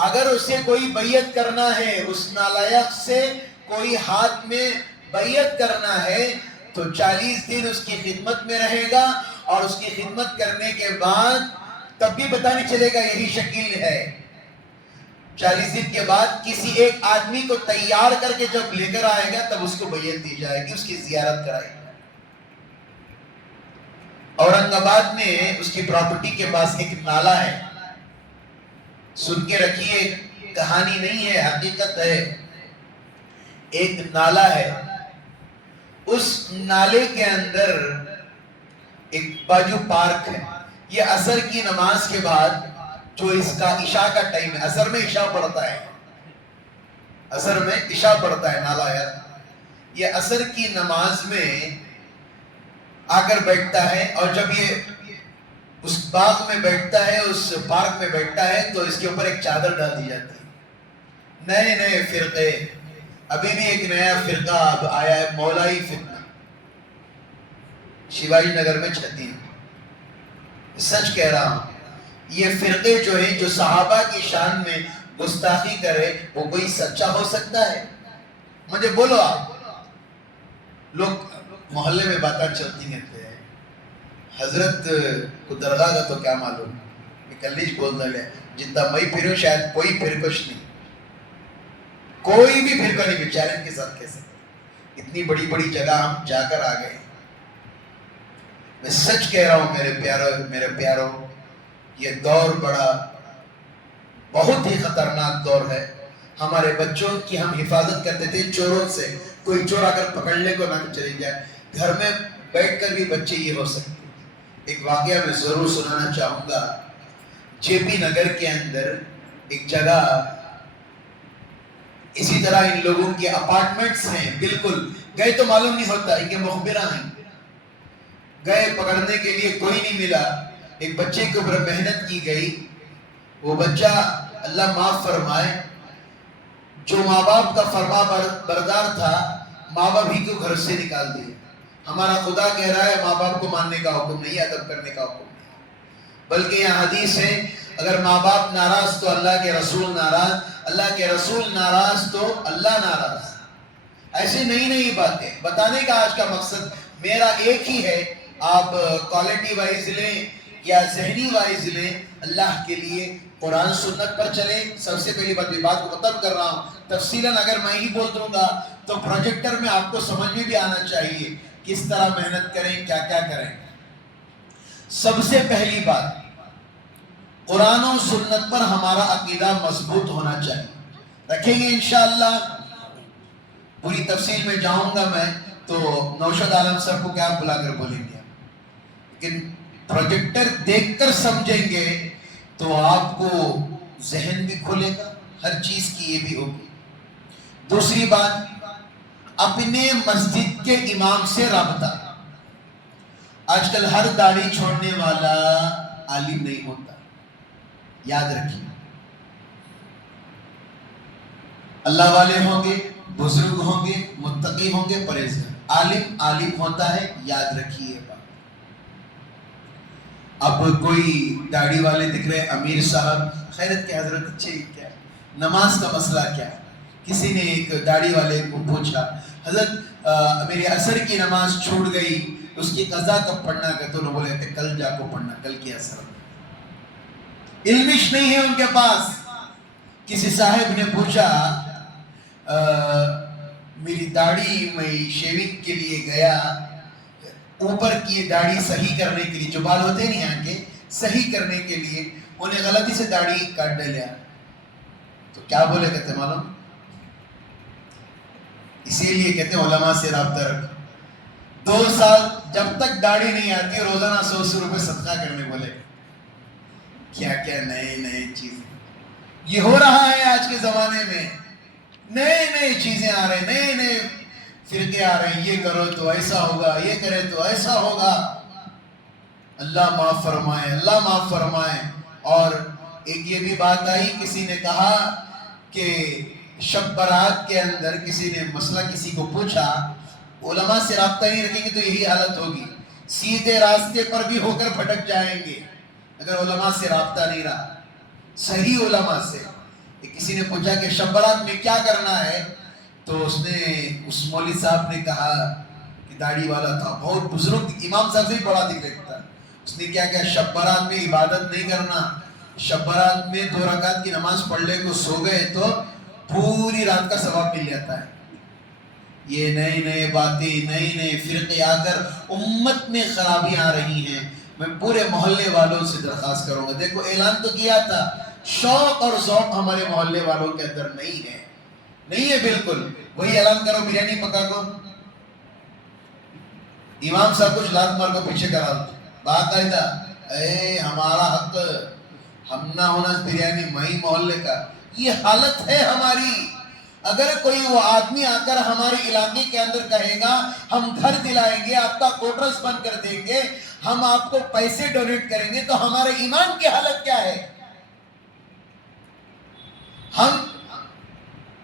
اگر اسے کوئی بیعت کرنا ہے، اس نالائق سے کوئی ہاتھ میں بیعت کرنا ہے تو 40 دن اس کی خدمت میں رہے گا، اور اس کی خدمت کرنے کے بعد تب بھی پتہ نہیں چلے گا یہی شکیل ہے. 40 دن کے بعد کسی ایک آدمی کو تیار کر کے جب لے کر آئے گا تب اس کو بیعت دی جائے گی، اس کی زیارت کرائے گا. اورنگ آباد میں اس کی پراپرٹی کے پاس ایک نالا ہے. سن کے رکھیے، کہانی نہیں ہے، حقیقت ہے. ایک نالا ہے، اس نالے کے اندر ایک باجو پارک ہے. یہ عصر کی نماز کے بعد جو اس کا عشاء کا ٹائم ہے، عصر میں عشاء پڑھتا ہے، عصر میں عشاء پڑھتا ہے نالا ہے. یہ عصر کی نماز میں آ کر بیٹھتا ہے، اور جب یہ اس باغ میں بیٹھتا ہے، اس پارک میں بیٹھتا ہے تو اس کے اوپر ایک چادر ڈال دی جاتی ہے. نئے نئے فرقے، ابھی بھی ایک نیا فرقہ اب آیا ہے، مولائی فرقہ، شیواجی نگر میں چھتی ہے. سچ کہہ رہا ہوں، یہ فرقے جو ہیں جو صحابہ کی شان میں گستاخی کرے، وہ کوئی سچا ہو سکتا ہے؟ مجھے بولو. آپ لوگ محلے میں باتیں چلتی رہتے ہیں، حضرت کو درگاہ کا تو کیا معلوم. کلیج بولنا لے جتنا میں پھروں شاید کوئی پھر کچھ نہیں، کوئی بھی پھر کا نہیں چیلنج کے ساتھ کہہ سکتے. اتنی بڑی بڑی جگہ ہم جا کر آ گئے. میں سچ کہہ رہا ہوں میرے پیارو، یہ دور بہت ہی خطرناک دور ہے. ہمارے بچوں کی ہم حفاظت کرتے تھے چوروں سے. کوئی چور آ کر پکڑنے کو نہ چلے جائے. گھر میں بیٹھ کر بھی بچے یہ ہو سکتے. ایک واقعہ میں ضرور سنانا چاہوں گا. جے پی نگر کے اندر ایک جگہ اسی طرح ان لوگوں کے اپارٹمنٹس ہیں، بالکل گئے تو معلوم نہیں ہوتا، ان کے مخبرہ ہیں. گئے پکڑنے کے لیے کوئی نہیں ملا. ایک بچے کے اوپر محنت کی گئی. وہ بچہ اللہ معاف فرمائے جو ماں باپ کا فرما بردار تھا، ماں باپ ہی کو گھر سے نکال دیا. ہمارا خدا کہہ رہا ہے ماں باپ کو ماننے کا حکم نہیں، ادب کرنے کا حکم نہیں، بلکہ یہاں حدیث ہے اگر ماں باپ ناراض تو اللہ کے رسول ناراض، اللہ کے رسول ناراض تو اللہ ناراض. ایسی نئی نئی باتیں بتانے کا آج کا مقصد میرا ایک ہی ہے. آپ کوالٹی وائز لیں یا ذہنی وائز لیں، اللہ کے لیے قرآن سنت پر چلیں. سب سے پہلی بات کو ختم کر رہا ہوں. تفصیلاً اگر میں ہی بول دوں گا تو پروجیکٹر میں آپ کو سمجھ میں بھی آنا چاہیے کس طرح محنت کریں، کیا کیا کریں. سب سے پہلی بات، قرآن و سنت پر ہمارا عقیدہ مضبوط ہونا چاہیے. رکھیں گے انشاءاللہ. پوری تفصیل میں جاؤں گا میں تو نوشد عالم صاحب کو کیا بلا کر بولیں گے، لیکن پروجیکٹر دیکھ کر سمجھیں گے تو آپ کو ذہن بھی کھلے گا، ہر چیز کی یہ بھی ہوگی. دوسری بات، اپنے مسجد کے امام سے رابطہ. آج کل ہر داڑھی چھوڑنے والا عالم نہیں ہوتا، یاد رکھیے. اللہ والے ہوں گے، بزرگ ہوں گے، متقی ہوں گے، پرہیزگار. عالم ہوتا ہے، یاد رکھیے بات. اب کوئی داڑھی والے دکھ رہے، امیر صاحب خیرت کے حضرت اچھے کیا ہے، نماز کا مسئلہ کیا ہے. کسی نے ایک داڑھی والے کو پوچھا، حضرت میری عصر کی نماز چھوٹ گئی، اس کی قضا کب پڑھنا ہے؟ تو انہوں بولے تھے کل جا کو پڑھنا، کل کی عصر. علمش نہیں ہے ان کے پاس. کسی صاحب نے پوچھا میری داڑھی میں شیونگ کے لیے گیا، اوپر کی داڑھی صحیح کرنے کے لیے، جو بال ہوتے ہیں یہاں کے صحیح کرنے کے لیے انہیں غلطی سے داڑھی کاٹ ڈالیا. تو کیا بولے کہتے معلوم؟ اسی لیے کہتے ہیں علماء سے رابطہ رکھو. 2 سال جب تک داڑھی نہیں آتی روزانہ 100 روپے صدقہ کرنے بولے. کیا کیا نئے چیزیں یہ ہو رہا ہے آج کے زمانے میں. نئے چیزیں آ رہے، نئے فرقے آ رہے ہیں. یہ کرو تو ایسا ہوگا، یہ کرے تو ایسا ہوگا. اللہ معاف فرمائے، اللہ معاف فرمائے. اور ایک یہ بھی بات آئی، کسی نے کہا کہ شب برات کے اندر کسی نے مسئلہ کسی کو پوچھا، علماء سے رابطہ نہیں رکھیں گے تو یہی حالت ہوگی، سیدھے راستے پر بھی ہو کر بھٹک جائیں گے اگر علماء سے رابطہ نہیں رہا، صحیح علماء سے. کسی نے پوچھا کہ شب برات میں کیا کرنا ہے، تو اس مولوی صاحب نے کہا کہ داڑھی والا تھا، بہت بزرگ امام صاحب سے ہی پڑھا دکھتا تھا. اس نے کیا کہا، شب برات میں عبادت نہیں کرنا، شب برات میں 2 رکعت کی نماز پڑھ لے کو سو گئے تو پوری رات کا ثواب مل جاتا ہے. یہ نئے باتیں، نئے فرقے آ کر امت میں خرابی آ رہی ہیں. میں پورے محلے والوں سے درخواست کروں گا، دیکھو اعلان تو کیا تھا، شوق اور ذوق ہمارے محلے والوں کے اندر نہیں ہے بالکل. وہی اعلان کرو بریانی پکا کو، امام صاحب کچھ لات مار کو پیچھے کرا دو باقاعدہ، ہمارا حق، ہم نہ ہونا بریانی مئی محلے کا. یہ حالت ہے ہماری. اگر کوئی وہ آدمی آ کر ہمارے علاقے کے اندر کہے گا ہم گھر دلائیں گے، آپ کا کوٹرس بند کر دیں گے، ہم آپ کو پیسے ڈونیٹ کریں گے، تو ہمارے ایمان کی حالت کیا ہے؟ ہم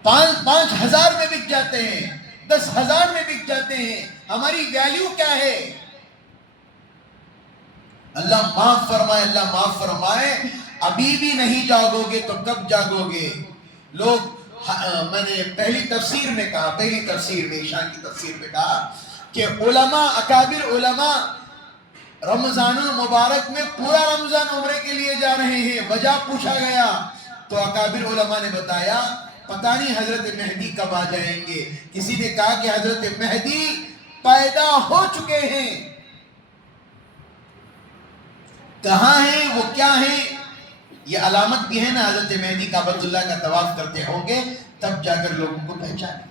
5,000 میں بک جاتے ہیں، 10,000 میں بک جاتے ہیں. ہماری ویلیو کیا ہے؟ اللہ معاف فرمائے، اللہ معاف فرمائے. ابھی بھی نہیں جاگو گے تو کب جاگو گے؟ لوگ، میں نے پہلی تفسیر میں عشاء کی تفسیر میں کہا کہ علماء، اکابر علماء رمضان المبارک میں پورا رمضان عمرے کے لیے جا رہے ہیں. وجہ پوچھا گیا تو اکابر علماء نے بتایا پتہ نہیں حضرت مہدی کب آ جائیں گے. کسی نے کہا کہ حضرت مہدی پیدا ہو چکے ہیں. کہاں ہیں وہ، کیا ہیں؟ یہ علامت بھی ہے نا، حضرت مہدی کعبۃ اللہ کا طواف کرتے ہوں گے تب جا کر لوگوں کو پہچانے.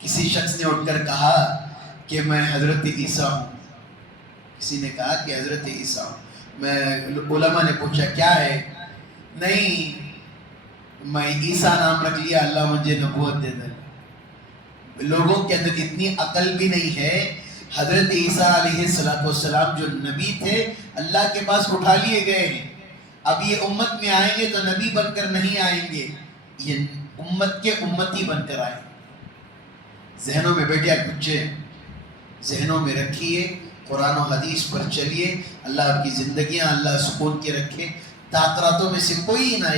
کسی شخص نے اٹھ کر کہا کہ میں حضرت عیسیٰ ہوں. کسی نے کہا کہ حضرت عیسیٰ، میں علماء نے پوچھا کیا ہے؟ نہیں، میں عیسیٰ نام رکھ لیا، اللہ مجھے نبوت دے دے۔ لوگوں کے اندر اتنی عقل بھی نہیں ہے۔ حضرت عیسیٰ علیہ السلام جو نبی تھے اللہ کے پاس اٹھا لیے گئے ہیں، اب یہ امت میں آئیں گے تو نبی بن کر نہیں آئیں گے، یہ امت کے امتی بن کر آئیں۔ ذہنوں میں بیٹھے بچے، ذہنوں میں رکھیے، قرآن و حدیث پر چلیے، اللہ آپ کی زندگیاں اللہ سکون کے رکھے۔ تاثراتوں میں سے کوئی نہ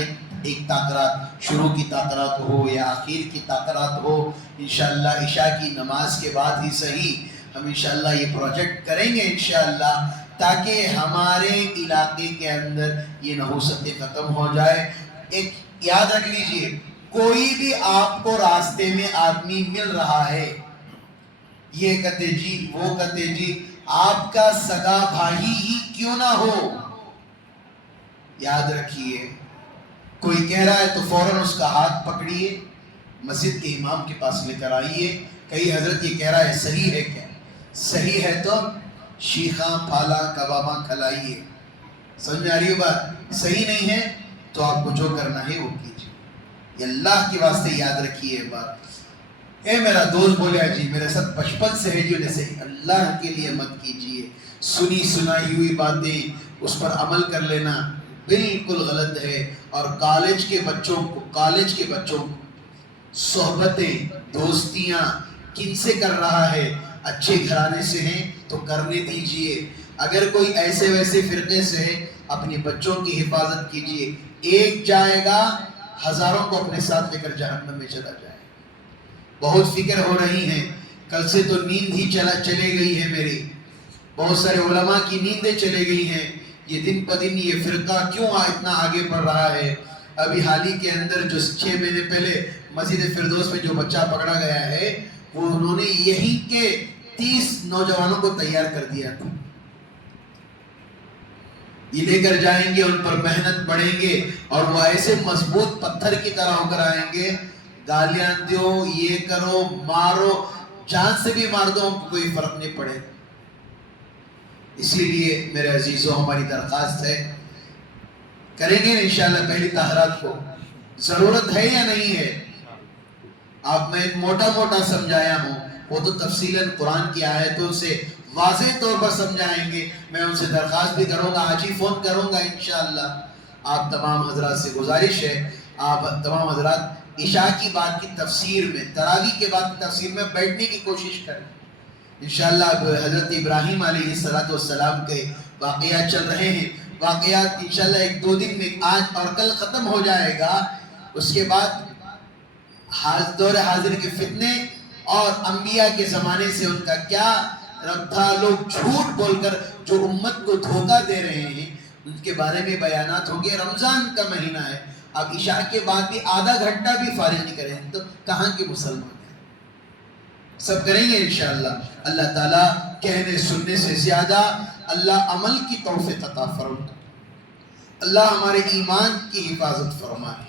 ایک تاثرات، شروع کی تاثرات ہو یا آخر کی تاثرات ہو، انشاءاللہ عشاء کی نماز کے بعد ہی صحیح ہم انشاءاللہ یہ پروجیکٹ کریں گے انشاءاللہ، تاکہ ہمارے علاقے کے اندر یہ نحوستیں ختم ہو جائے۔ ایک یاد رکھ لیجئے، کوئی بھی آپ کو راستے میں آدمی مل رہا ہے، یہ کہتے جی وہ کہتے جی، آپ کا سگا بھائی ہی کیوں نہ ہو، یاد رکھیے، کوئی کہہ رہا ہے تو فوراً اس کا ہاتھ پکڑیے، مسجد کے امام کے پاس لے کر آئیے، کئی حضرت یہ کہہ رہا ہے صحیح ہے کیا؟ صحیح ہے تو شیخاں پھالا کباباں کھلائیے، سمجھ میں آ رہی ہے بات؟ صحیح نہیں ہے تو آپ کو جو کرنا ہے وہ کیجیے۔ یہ اللہ کے واسطے یاد رکھیے بات۔ اے میرا دوست بولیا جی میرے ساتھ بچپن سے ہے جو سے اللہ کے لیے مت کیجیے، سنی سنائی ہوئی باتیں اس پر عمل کر لینا بالکل غلط ہے۔ اور کالج کے بچوں کو صحبتیں دوستیاں کن سے کر رہا ہے؟ اچھے گھرانے سے ہیں تو کرنے دیجئے، اگر کوئی ایسے ویسے فرقے سے ہے اپنے بچوں کی حفاظت کیجئے، ایک جائے گا ہزاروں کو اپنے ساتھ لے کر جہنم میں چلا جائے۔ بہت فکر ہو رہی ہے، کل سے تو نیند ہی چلے گئی ہے میری، بہت سارے علماء کی نیندیں چلے گئی ہیں، یہ دن پہ دن یہ فرقہ کیوں اتنا آگے بڑھ رہا ہے؟ ابھی حال ہی کے اندر جو 6 مہینے پہلے مسجد فردوس میں جو بچہ پکڑا گیا ہے، وہ انہوں نے یہی کے 30 نوجوانوں کو تیار کر دیا تھا۔ یہ لے کر جائیں گے، ان پر محنت پڑیں گے اور وہ ایسے مضبوط پتھر کی طرح ہو کر آئیں گے، گالیاں دو، یہ کرو، مارو، جان سے بھی مار دو، کوئی فرق نہیں پڑے۔ اسی لیے میرے عزیزوں ہماری درخواست ہے، کریں گے انشاءاللہ پہلی طہارت کو، ضرورت ہے یا نہیں ہے؟ آپ میں موٹا سمجھایا ہوں، وہ تو تفصیلاً قرآن کی آیتوں سے واضح طور پر سمجھائیں گے۔ میں ان سے درخواست بھی کروں گا، آج ہی فون کروں گا انشاءاللہ۔ آپ تمام حضرات سے گزارش ہے، آپ تمام حضرات عشاء کی بات کی تفسیر میں، تراویح کے بعد کی تفسیر میں بیٹھنے کی کوشش کریں۔ انشاءاللہ حضرت ابراہیم علیہ السلام کے واقعات چل رہے ہیں، واقعات انشاءاللہ 1-2 دن میں آج اور کل ختم ہو جائے گا۔ اس کے بعد دور حاضر کے فتنے اور انبیاء کے زمانے سے ان کا کیا رب تھا، لوگ جھوٹ بول کر جو امت کو دھوکہ دے رہے ہیں ان کے بارے میں بیانات ہوں گے۔ رمضان کا مہینہ ہے، اب عشاء کے بعد بھی آدھا گھنٹہ بھی فارغ نہیں کریں تو کہاں کے مسلمان ہیں؟ سب کریں گے انشاءاللہ۔ اللہ تعالیٰ کہنے سننے سے زیادہ اللہ عمل کی توفیق عطا فرمائے، اللہ ہمارے ایمان کی حفاظت فرمائے،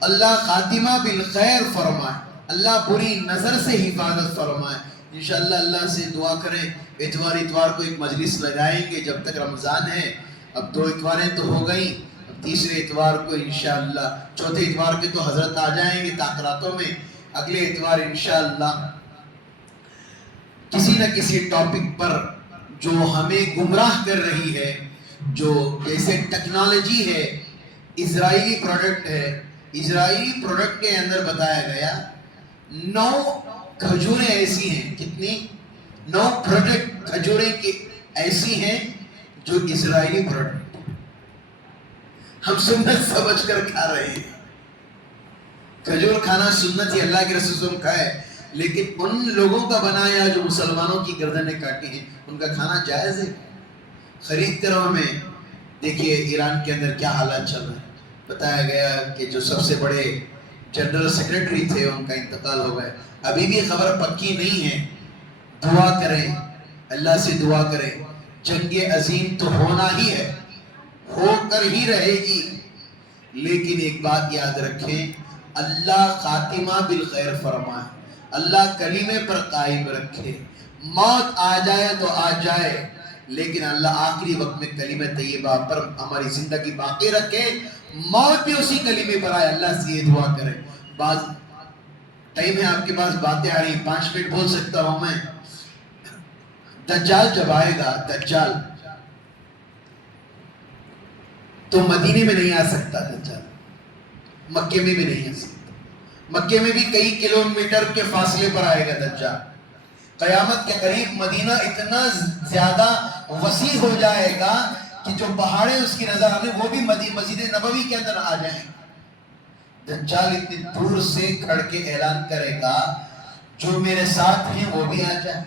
اللہ خاتمہ بالخیر فرمائے، اللہ بری نظر سے حفاظت فرمائے۔ انشاءاللہ اللہ سے دعا کریں، اتوار کو ایک مجلس لگائیں گے جب تک رمضان ہے۔ اب 2 اتواریں تو ہو گئیں، اب تیسرے اتوار کو انشاءاللہ، چوتھے اتوار کے تو حضرت آ جائیں گے تاثراتوں میں، اگلے اتوار انشاءاللہ کسی نہ کسی ٹاپک پر جو ہمیں گمراہ کر رہی ہے، جو جیسے ٹیکنالوجی ہے، اسرائیلی پروڈکٹ ہے، اسرائیلی پروڈکٹ کے اندر بتایا گیا 9 کھجوریں ایسی ہیں، کتنی؟ 9 پروڈکٹ کھجوریں کی ایسی ہیں جو اسرائیلی پروڈکٹ ہم سنت سمجھ کر کھا رہے ہیں۔ کھجور کھانا سنت ہی، اللہ کے رسول صلی اللہ علیہ وسلم کھائے، لیکن ان لوگوں کا بنایا جو مسلمانوں کی گردنیں کاٹی ہیں، ان کا کھانا جائز ہے؟ خرید کر ہمیں دیکھیے ایران کے اندر کیا حالات چل رہے ہیں۔ بتایا گیا کہ جو سب سے بڑے جنرل سیکریٹری تھے ان کا انتقال ہو گیا، ابھی بھی خبر پکی نہیں ہے۔ دعا کریں، اللہ سے دعا کریں، جنگ عظیم تو ہونا ہی ہے، ہو کر ہی رہے گی، لیکن ایک بات یاد رکھیں، اللہ خاتمہ بالخیر فرمائے، اللہ کلمے پر قائم رکھے، موت آ جائے تو آ جائے، لیکن اللہ آخری وقت میں کلمہ طیبہ پر ہماری زندگی باقی رکھے، موت بھی اسی کلمے پر آئے. اللہ سے یہ دعا کرے. بعض ٹائم ہے آپ کے پاس باتیں آ رہی ہیں، 5 منٹ بول سکتا ہوں میں. دجال جب آئے گا، دجال تو مدینے میں نہیں آ سکتا. دجال مکے میں بھی نہیں آ سکتا. مکے میں بھی کئی کلومیٹر کے فاصلے پر آئے گا دجال. قیامت کے قریب مدینہ اتنا زیادہ وسیع ہو جائے گا کہ جو پہاڑیں اس کی نظر آنے وہ بھی مسجد نبوی کے اندر آ جائیں. دجال اتنی دور سے کھڑ کے اعلان کرے گا جو میرے ساتھ ہیں وہ بھی آ جائیں.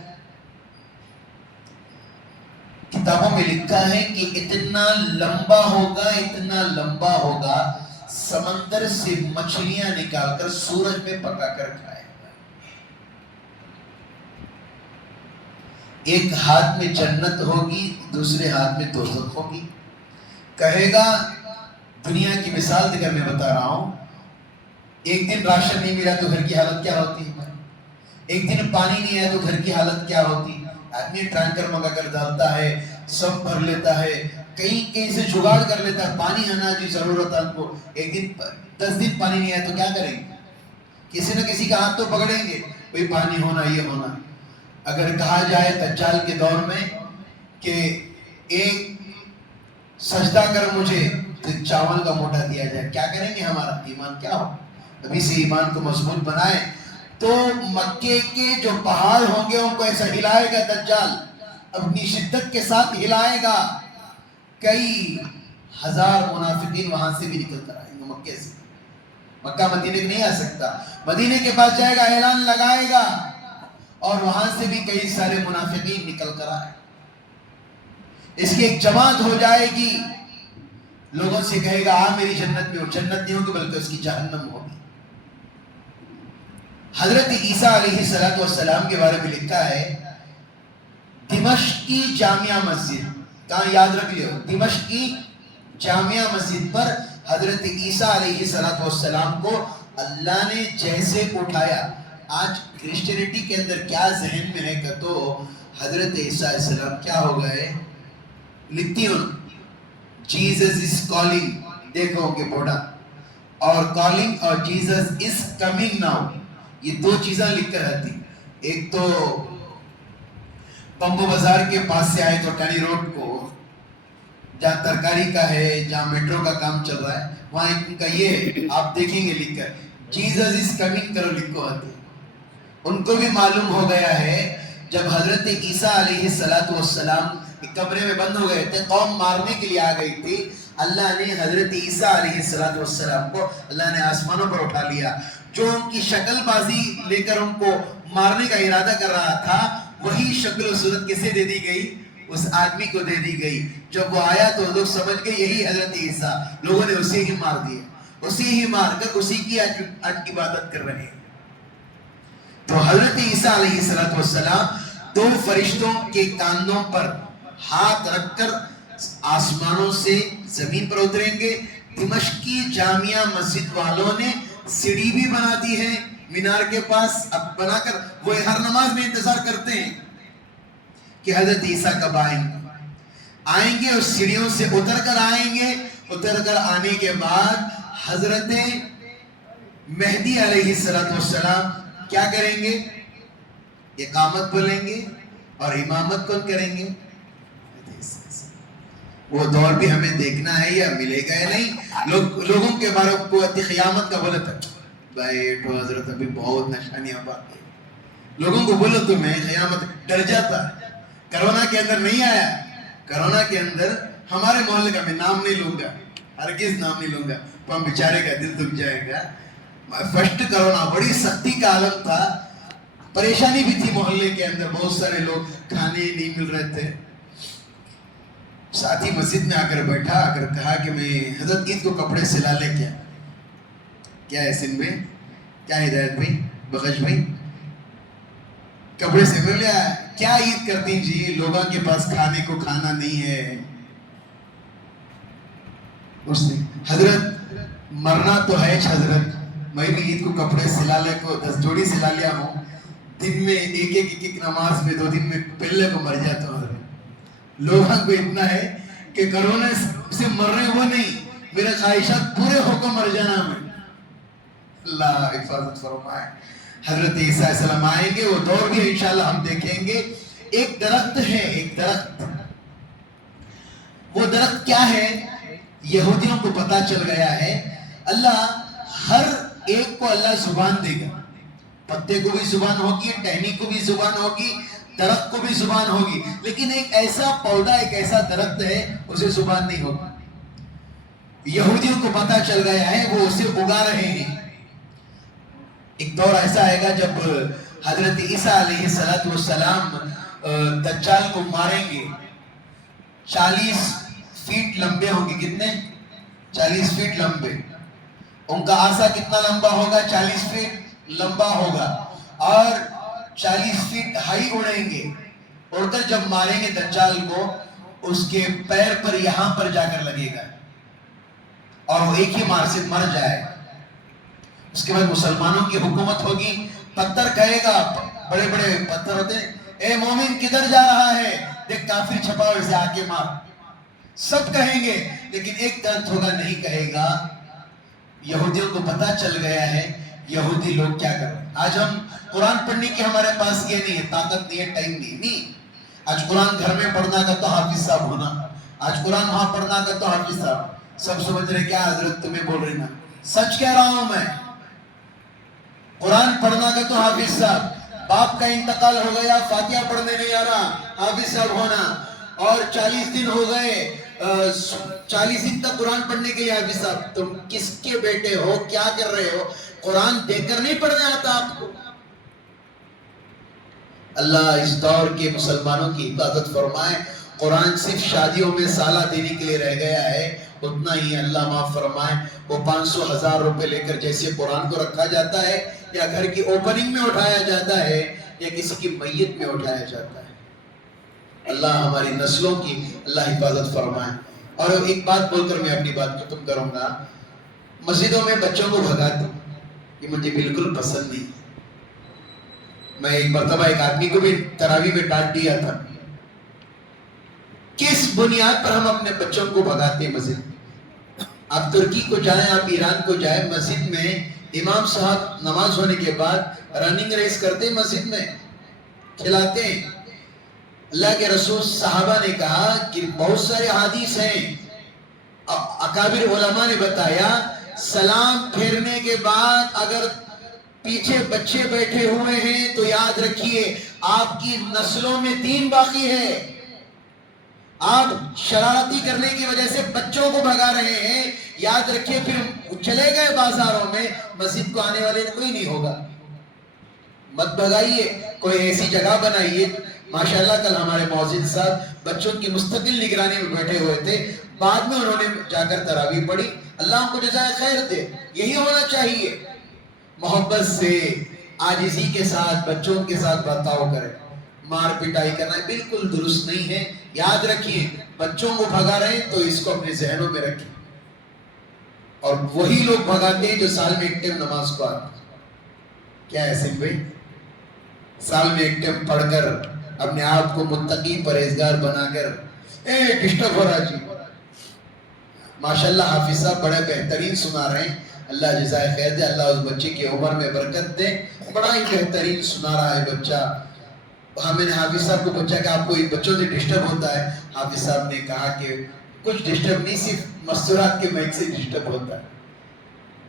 کتابوں میں لکھا ہے کہ اتنا لمبا ہوگا، اتنا لمبا ہوگا، سمندر سے مچھلیاں نکال کر سورج میں پکا کر کھائے گا. ایک ہاتھ میں جنت ہوگی، دوسرے ہاتھ میں دوزخ ہوگی. کہے گا، دنیا کی مثال دے کر میں بتا رہا ہوں، ایک دن راشن نہیں ملا تو گھر کی حالت کیا ہوتی ہے؟ ایک دن پانی نہیں آیا تو گھر کی حالت کیا ہوتی؟ آدمی ٹینکر منگا کر ڈالتا ہے، سب بھر لیتا ہے، کہیں سے جگاڑ کر لیتا ہے. پانی آنا جی ضرورت ہے آپ کو. ایک دن 10 دن پانی نہیں آیا تو کیا کریں گے؟ کسی نہ کسی کا ہاتھ تو پکڑیں گے، بھئی پانی ہونا، یہ ہونا. اگر کہا جائے دجال کے دور میں کہ ایک سجدہ کر مجھے تو چاول کا موٹا دیا جائے، کیا کریں گے؟ ہمارا ایمان کیا ہو؟ ابھی سے ایمان کو مضبوط بنائیں. تو مکے کے جو پہاڑ ہوں گے ان کو ایسا ہلائے گا دجال، اپنی شدت کے ساتھ ہلائے گا. کئی ہزار منافقین وہاں سے بھی نکل کر آئیں گے. مکے سے مکہ مدینے نہیں آ سکتا. مدینے کے پاس جائے گا، اعلان لگائے گا، اور وہاں سے بھی کئی سارے منافقین نکل کر آئے. اس کی ایک جماعت ہو جائے گی، لوگوں سے کہے گا آ میری جنت میں. وہ جنت نہیں ہوگی بلکہ اس کی جہنم ہوگی. حضرت عیسیٰ علیہ السلام کے بارے میں لکھا ہے، دمشق کی جامعہ مسجد، کہاں یاد رکھ لیو، دمشق کی جامعہ مسجد پر حضرت عیسیٰ علیہ السلام کو اللہ نے جیسے اٹھایا. آج کرسچینٹی کے اندر کیا ذہن میں ہے کہ تو حضرت عیسیٰ علیہ السلام کیا ہو گئے؟ لکھتی ہوں جیزس از کالنگ، دیکھو کہ بوڑھا، اور کالنگ اور جیزس از کمنگ ناؤ، یہ 2 چیزاں لکھ کر آتی. ایک تو پمبو بازار کے پاس سے آئے تو ٹانی روڈ کو جہاں ترکاری کا ہے، جہاں میٹرو کا کام چل رہا ہے، وہاں ان کا یہ آپ دیکھیں گے لکھ کر جیزس از کمنگ کرو لکھو آتی. ان کو بھی معلوم ہو گیا ہے جب حضرت عیسیٰ علیہ السلام کمرے میں بند ہو گئے تھے، قوم مارنے کے لیے آ گئی تھی، اللہ نے حضرت عیسیٰ علیہ السلام کو اللہ نے آسمانوں پر اٹھا لیا. جو ان کی شکل بازی لے کر ان کو مارنے کا ارادہ کر رہا تھا، وہی شکل و صورت کسے دے دی گئی؟ اس آدمی کو دے دی گئی. جب وہ آیا تو لوگ سمجھ گئے یہی حضرت عیسیٰ. لوگوں نے اسے ہی مار دیا، اسی ہی مار کر اسی کی آج عبادت کر رہے ہیں. تو حضرت عیسیٰ علیہ السلام 2 فرشتوں کے کاندھوں پر ہاتھ رکھ کر آسمانوں سے زمین پر اتریں گے. دمشق کی جامعہ مسجد والوں نے سیڑھی بھی بنا دی ہے مینار کے پاس، اب بنا کر وہ ہر نماز میں انتظار کرتے ہیں کہ حضرت عیسیٰ کب آئیں گے. اور سیڑھیوں سے اتر کر آئیں گے. اتر کر آنے کے بعد حضرت مہدی علیہ السلام کیا کریں گے؟ اقامت بولیں گے. اور امامت کون کریں گے؟ وہ دور بھی ہمیں دیکھنا ہے یا ملے گا یا نہیں. لوگوں کے بارے کو قیامت کا بولا تھا بیٹھو حضرت ابھی بہت نشانیاں باقی. لوگوں کو بولو تمہیں قیامت، ڈر جاتا. کرونا کے اندر نہیں آیا. کرونا کے اندر ہمارے محلے کا میں نام نہیں لوں گا، ہرگز نام نہیں لوں گا، تو ہم بیچارے کا دل دکھ جائے گا. فرسٹ کرونا بڑی سختی کا عالم تھا، پریشانی بھی تھی محلے کے اندر، بہت سارے لوگ کھانے نہیں مل رہے تھے. ساتھی مسجد میں آ کر بیٹھا، آ کر کہا کہ میں حضرت عید کو کپڑے سلا لے. کیا ہے سن میں؟ کیا ہدایت بھائی، بخش بھائی، کپڑے سے مل لیا؟ کیا عید کرتی جی، لوگوں کے پاس کھانے کو کھانا نہیں ہے. اس نے حضرت مرنا تو ہے حضرت، میں بھی عید کو کپڑے سلا لے کو 10 جوڑی سلا لیا ہوں، دن میں ایک نماز میں 2 دن میں پہلے کو مر جاتا ہوں حضرت. لوگوں کو اتنا ہے کہ کرونا سے مر رہے وہ نہیں، میرے خواہشات پورے ہو کر مر جانا میں. اللہ حفاظت فرمائے. حضرت عیسیٰ علیہ السلام آئیں گے، وہ دور بھی انشاءاللہ ہم دیکھیں گے. ایک درخت ہے، ایک درخت، وہ درخت کیا ہے؟ یہودیوں کو پتا چل گیا ہے اللہ ہر ایک کو اللہ زبان دے گا. پتے کو بھی زبان ہوگی، ٹہنی کو بھی زبان ہوگی، درخت کو بھی زبان ہوگی، لیکن ایک ایسا پودا، ایک ایسا درخت ہے اسے زبان نہیں ہوگی. یہودیوں کو پتا چل گیا ہے، وہ اسے اگا رہے ہیں. ایک دور ایسا آئے گا جب حضرت عیسیٰ علیہ السلام دجال کو ماریں گے. 40 فیٹ لمبے ہوں گے. کتنے؟ 40 فیٹ لمبے. ان کا عصا کتنا لمبا ہوگا؟ 40 فیٹ لمبا ہوگا، اور 40 فیٹ ہائی اڑیں گے. اڑ کر جب ماریں گے دجال کو، اس کے پیر پر یہاں پر جا کر لگے گا اور وہ ایک ہی مار سے مر جائے. اس کے بعد مسلمانوں کی حکومت ہوگی. پتھر کہے گا، بڑے بڑے پتھر ہوتے ہیں، اے مومن کدھر جا رہا ہے؟ دیکھ کافر چھپا ہوا، اسے آ کے مار. سب کہیں گے، لیکن ایک درد ہوگا نہیں کہے گا. یہودیوں کو پتا چل گیا ہے یہودی لوگ کیا کر رہے ہیں. آج ہم قرآن پڑھنے کی ہمارے پاس یہ نہیں ہے، طاقت نہیں ہے، ٹائم نہیں. آج قرآن گھر میں پڑھنا کا تو حافظ صاحب ہونا، آج قرآن وہاں پڑھنا کا تو حافظ صاحب. سب سمجھ رہے کیا حضرت تمہیں بول رہی نا؟ سچ کہہ رہا ہوں میں. قرآن پڑھنا کا تو حافظ صاحب. باپ کا انتقال ہو گیا، فاتحہ پڑھنے نہیں آ رہا، حافظ صاحب ہونا. اور 40 دن ہو گئے، 40 دن تک قرآن پڑھنے کے لیے حافظ صاحب. تم کس کے بیٹے ہو؟ کیا کر رہے ہو؟ قرآن دیکھ کر نہیں پڑھنے آتا آپ کو؟ اللہ اس دور کے مسلمانوں کی حفاظت فرمائے. قرآن صرف شادیوں میں سالہ دینے کے لیے رہ گیا ہے، اتنا ہی اللہ معاف فرمائے. وہ 500,000 روپے لے کر جیسے قرآن کو رکھا جاتا ہے، یا گھر کی اوپننگ میں اٹھایا جاتا ہے، یا کسی کی میت میں اٹھایا جاتا ہے. اللہ ہماری نسلوں کی اللہ حفاظت فرمائے. اور ایک بات بول کر میں اپنی بات ختم کروں گا. مسجدوں میں بچوں کو بھگاتے یہ مجھے بالکل پسند نہیں. میں ایک مرتبہ ایک آدمی کو بھی تراویح میں ڈانٹ دیا تھا. کس بنیاد پر ہم اپنے بچوں کو بھگاتے ہیں مسجد؟ آپ ترکی کو جائیں، آپ ایران کو جائیں، مسجد میں امام صاحب نماز ہونے کے بعد رننگ ریس کرتے ہیں، مسجد میں کھلاتے ہیں. اللہ کے رسول صحابہ نے کہا کہ بہت سارے حدیث ہیں، اکابر علماء نے بتایا سلام پھیرنے کے بعد اگر پیچھے بچے بیٹھے ہوئے ہیں تو یاد رکھیے آپ کی نسلوں میں دین باقی ہے. آپ شرارتی کرنے کی وجہ سے بچوں کو بھگا رہے ہیں، یاد رکھیے پھر چلے گئے بازاروں میں، مسجد کو آنے والے کوئی نہیں ہوگا. مت بھگائیے، کوئی ایسی جگہ بنائیے. ماشاءاللہ کل ہمارے مؤذن صاحب بچوں کی مستقل نگرانی میں بیٹھے ہوئے تھے، بعد میں انہوں نے جا کر تراویح پڑھی. اللہ ان کو جزائے خیر دے. یہی ہونا چاہیے، محبت سے عاجزی کے ساتھ بچوں کے ساتھ برتاؤ کریں. مار پٹائی کرنا بالکل درست نہیں ہے. یاد رکھیے بچوں کو بھگا رہے ہیں تو اس کو اپنے ذہنوں میں رکھیں. اور وہی لوگ بھگاتے ہیں جو سال میں ایک ٹائم نماز کو آتے. کیا ہے سنگھ بھائی؟ سال میں ایک ٹائم پڑھ کر اپنے آپ کو متقی پرہیزگار بنا کر ڈسٹرب ہو رہا جی. ماشاءاللہ حافظ صاحب بڑے بہترین سنا رہے ہیں، اللہ جزائے خیر دے. اللہ اس بچے کی عمر میں برکت دے. بڑا ہی بہترین سنا رہا ہے بچہ. ہاں میں نے حافظ صاحب کو پوچھا کہ آپ کو بچوں سے ڈسٹرب ہوتا ہے؟ حافظ صاحب نے کہا کہ کچھ ڈسٹرب نہیں، صرف مستورات کے مائک سے ڈسٹرب ہوتا ہے.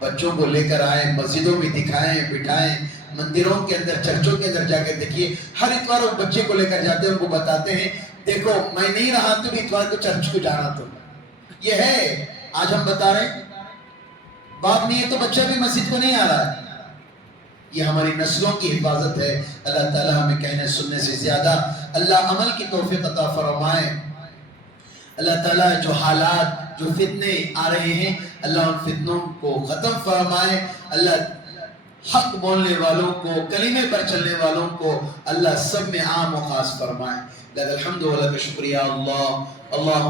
بچوں کو لے کر آئیں، مسجدوں میں دکھائیں، بٹھائیں، مندروں کے اندر، چرچوں کے اندر جا کر دیکھیے ہر اتوار وہ بچے کو لے کر جاتے ہیں، ان کو بتاتے ہیں دیکھو میں نہیں رہا تو بھی اتوار کو چرچ کو جانا. تو یہ ہے آج ہم بتا رہے ہیں باپ نہیں ہے تو بچہ بھی مسجد کو نہیں آ رہا ہے. یہ ہماری نسلوں کی حفاظت ہے. اللہ تعالیٰ ہمیں کہنے سننے سے زیادہ اللہ عمل کی توفیق عطا فرمائے. اللہ تعالیٰ جو حالات جو فتنے آ رہے ہیں اللہ ان فتنوں کو ختم فرمائے. اللہ حق بولنے والوں کو، کلمے پر چلنے والوں کو اللہ سب میں عام و خاص فرمائے. لک الحمد و لک شکریہ اللہ. اللہ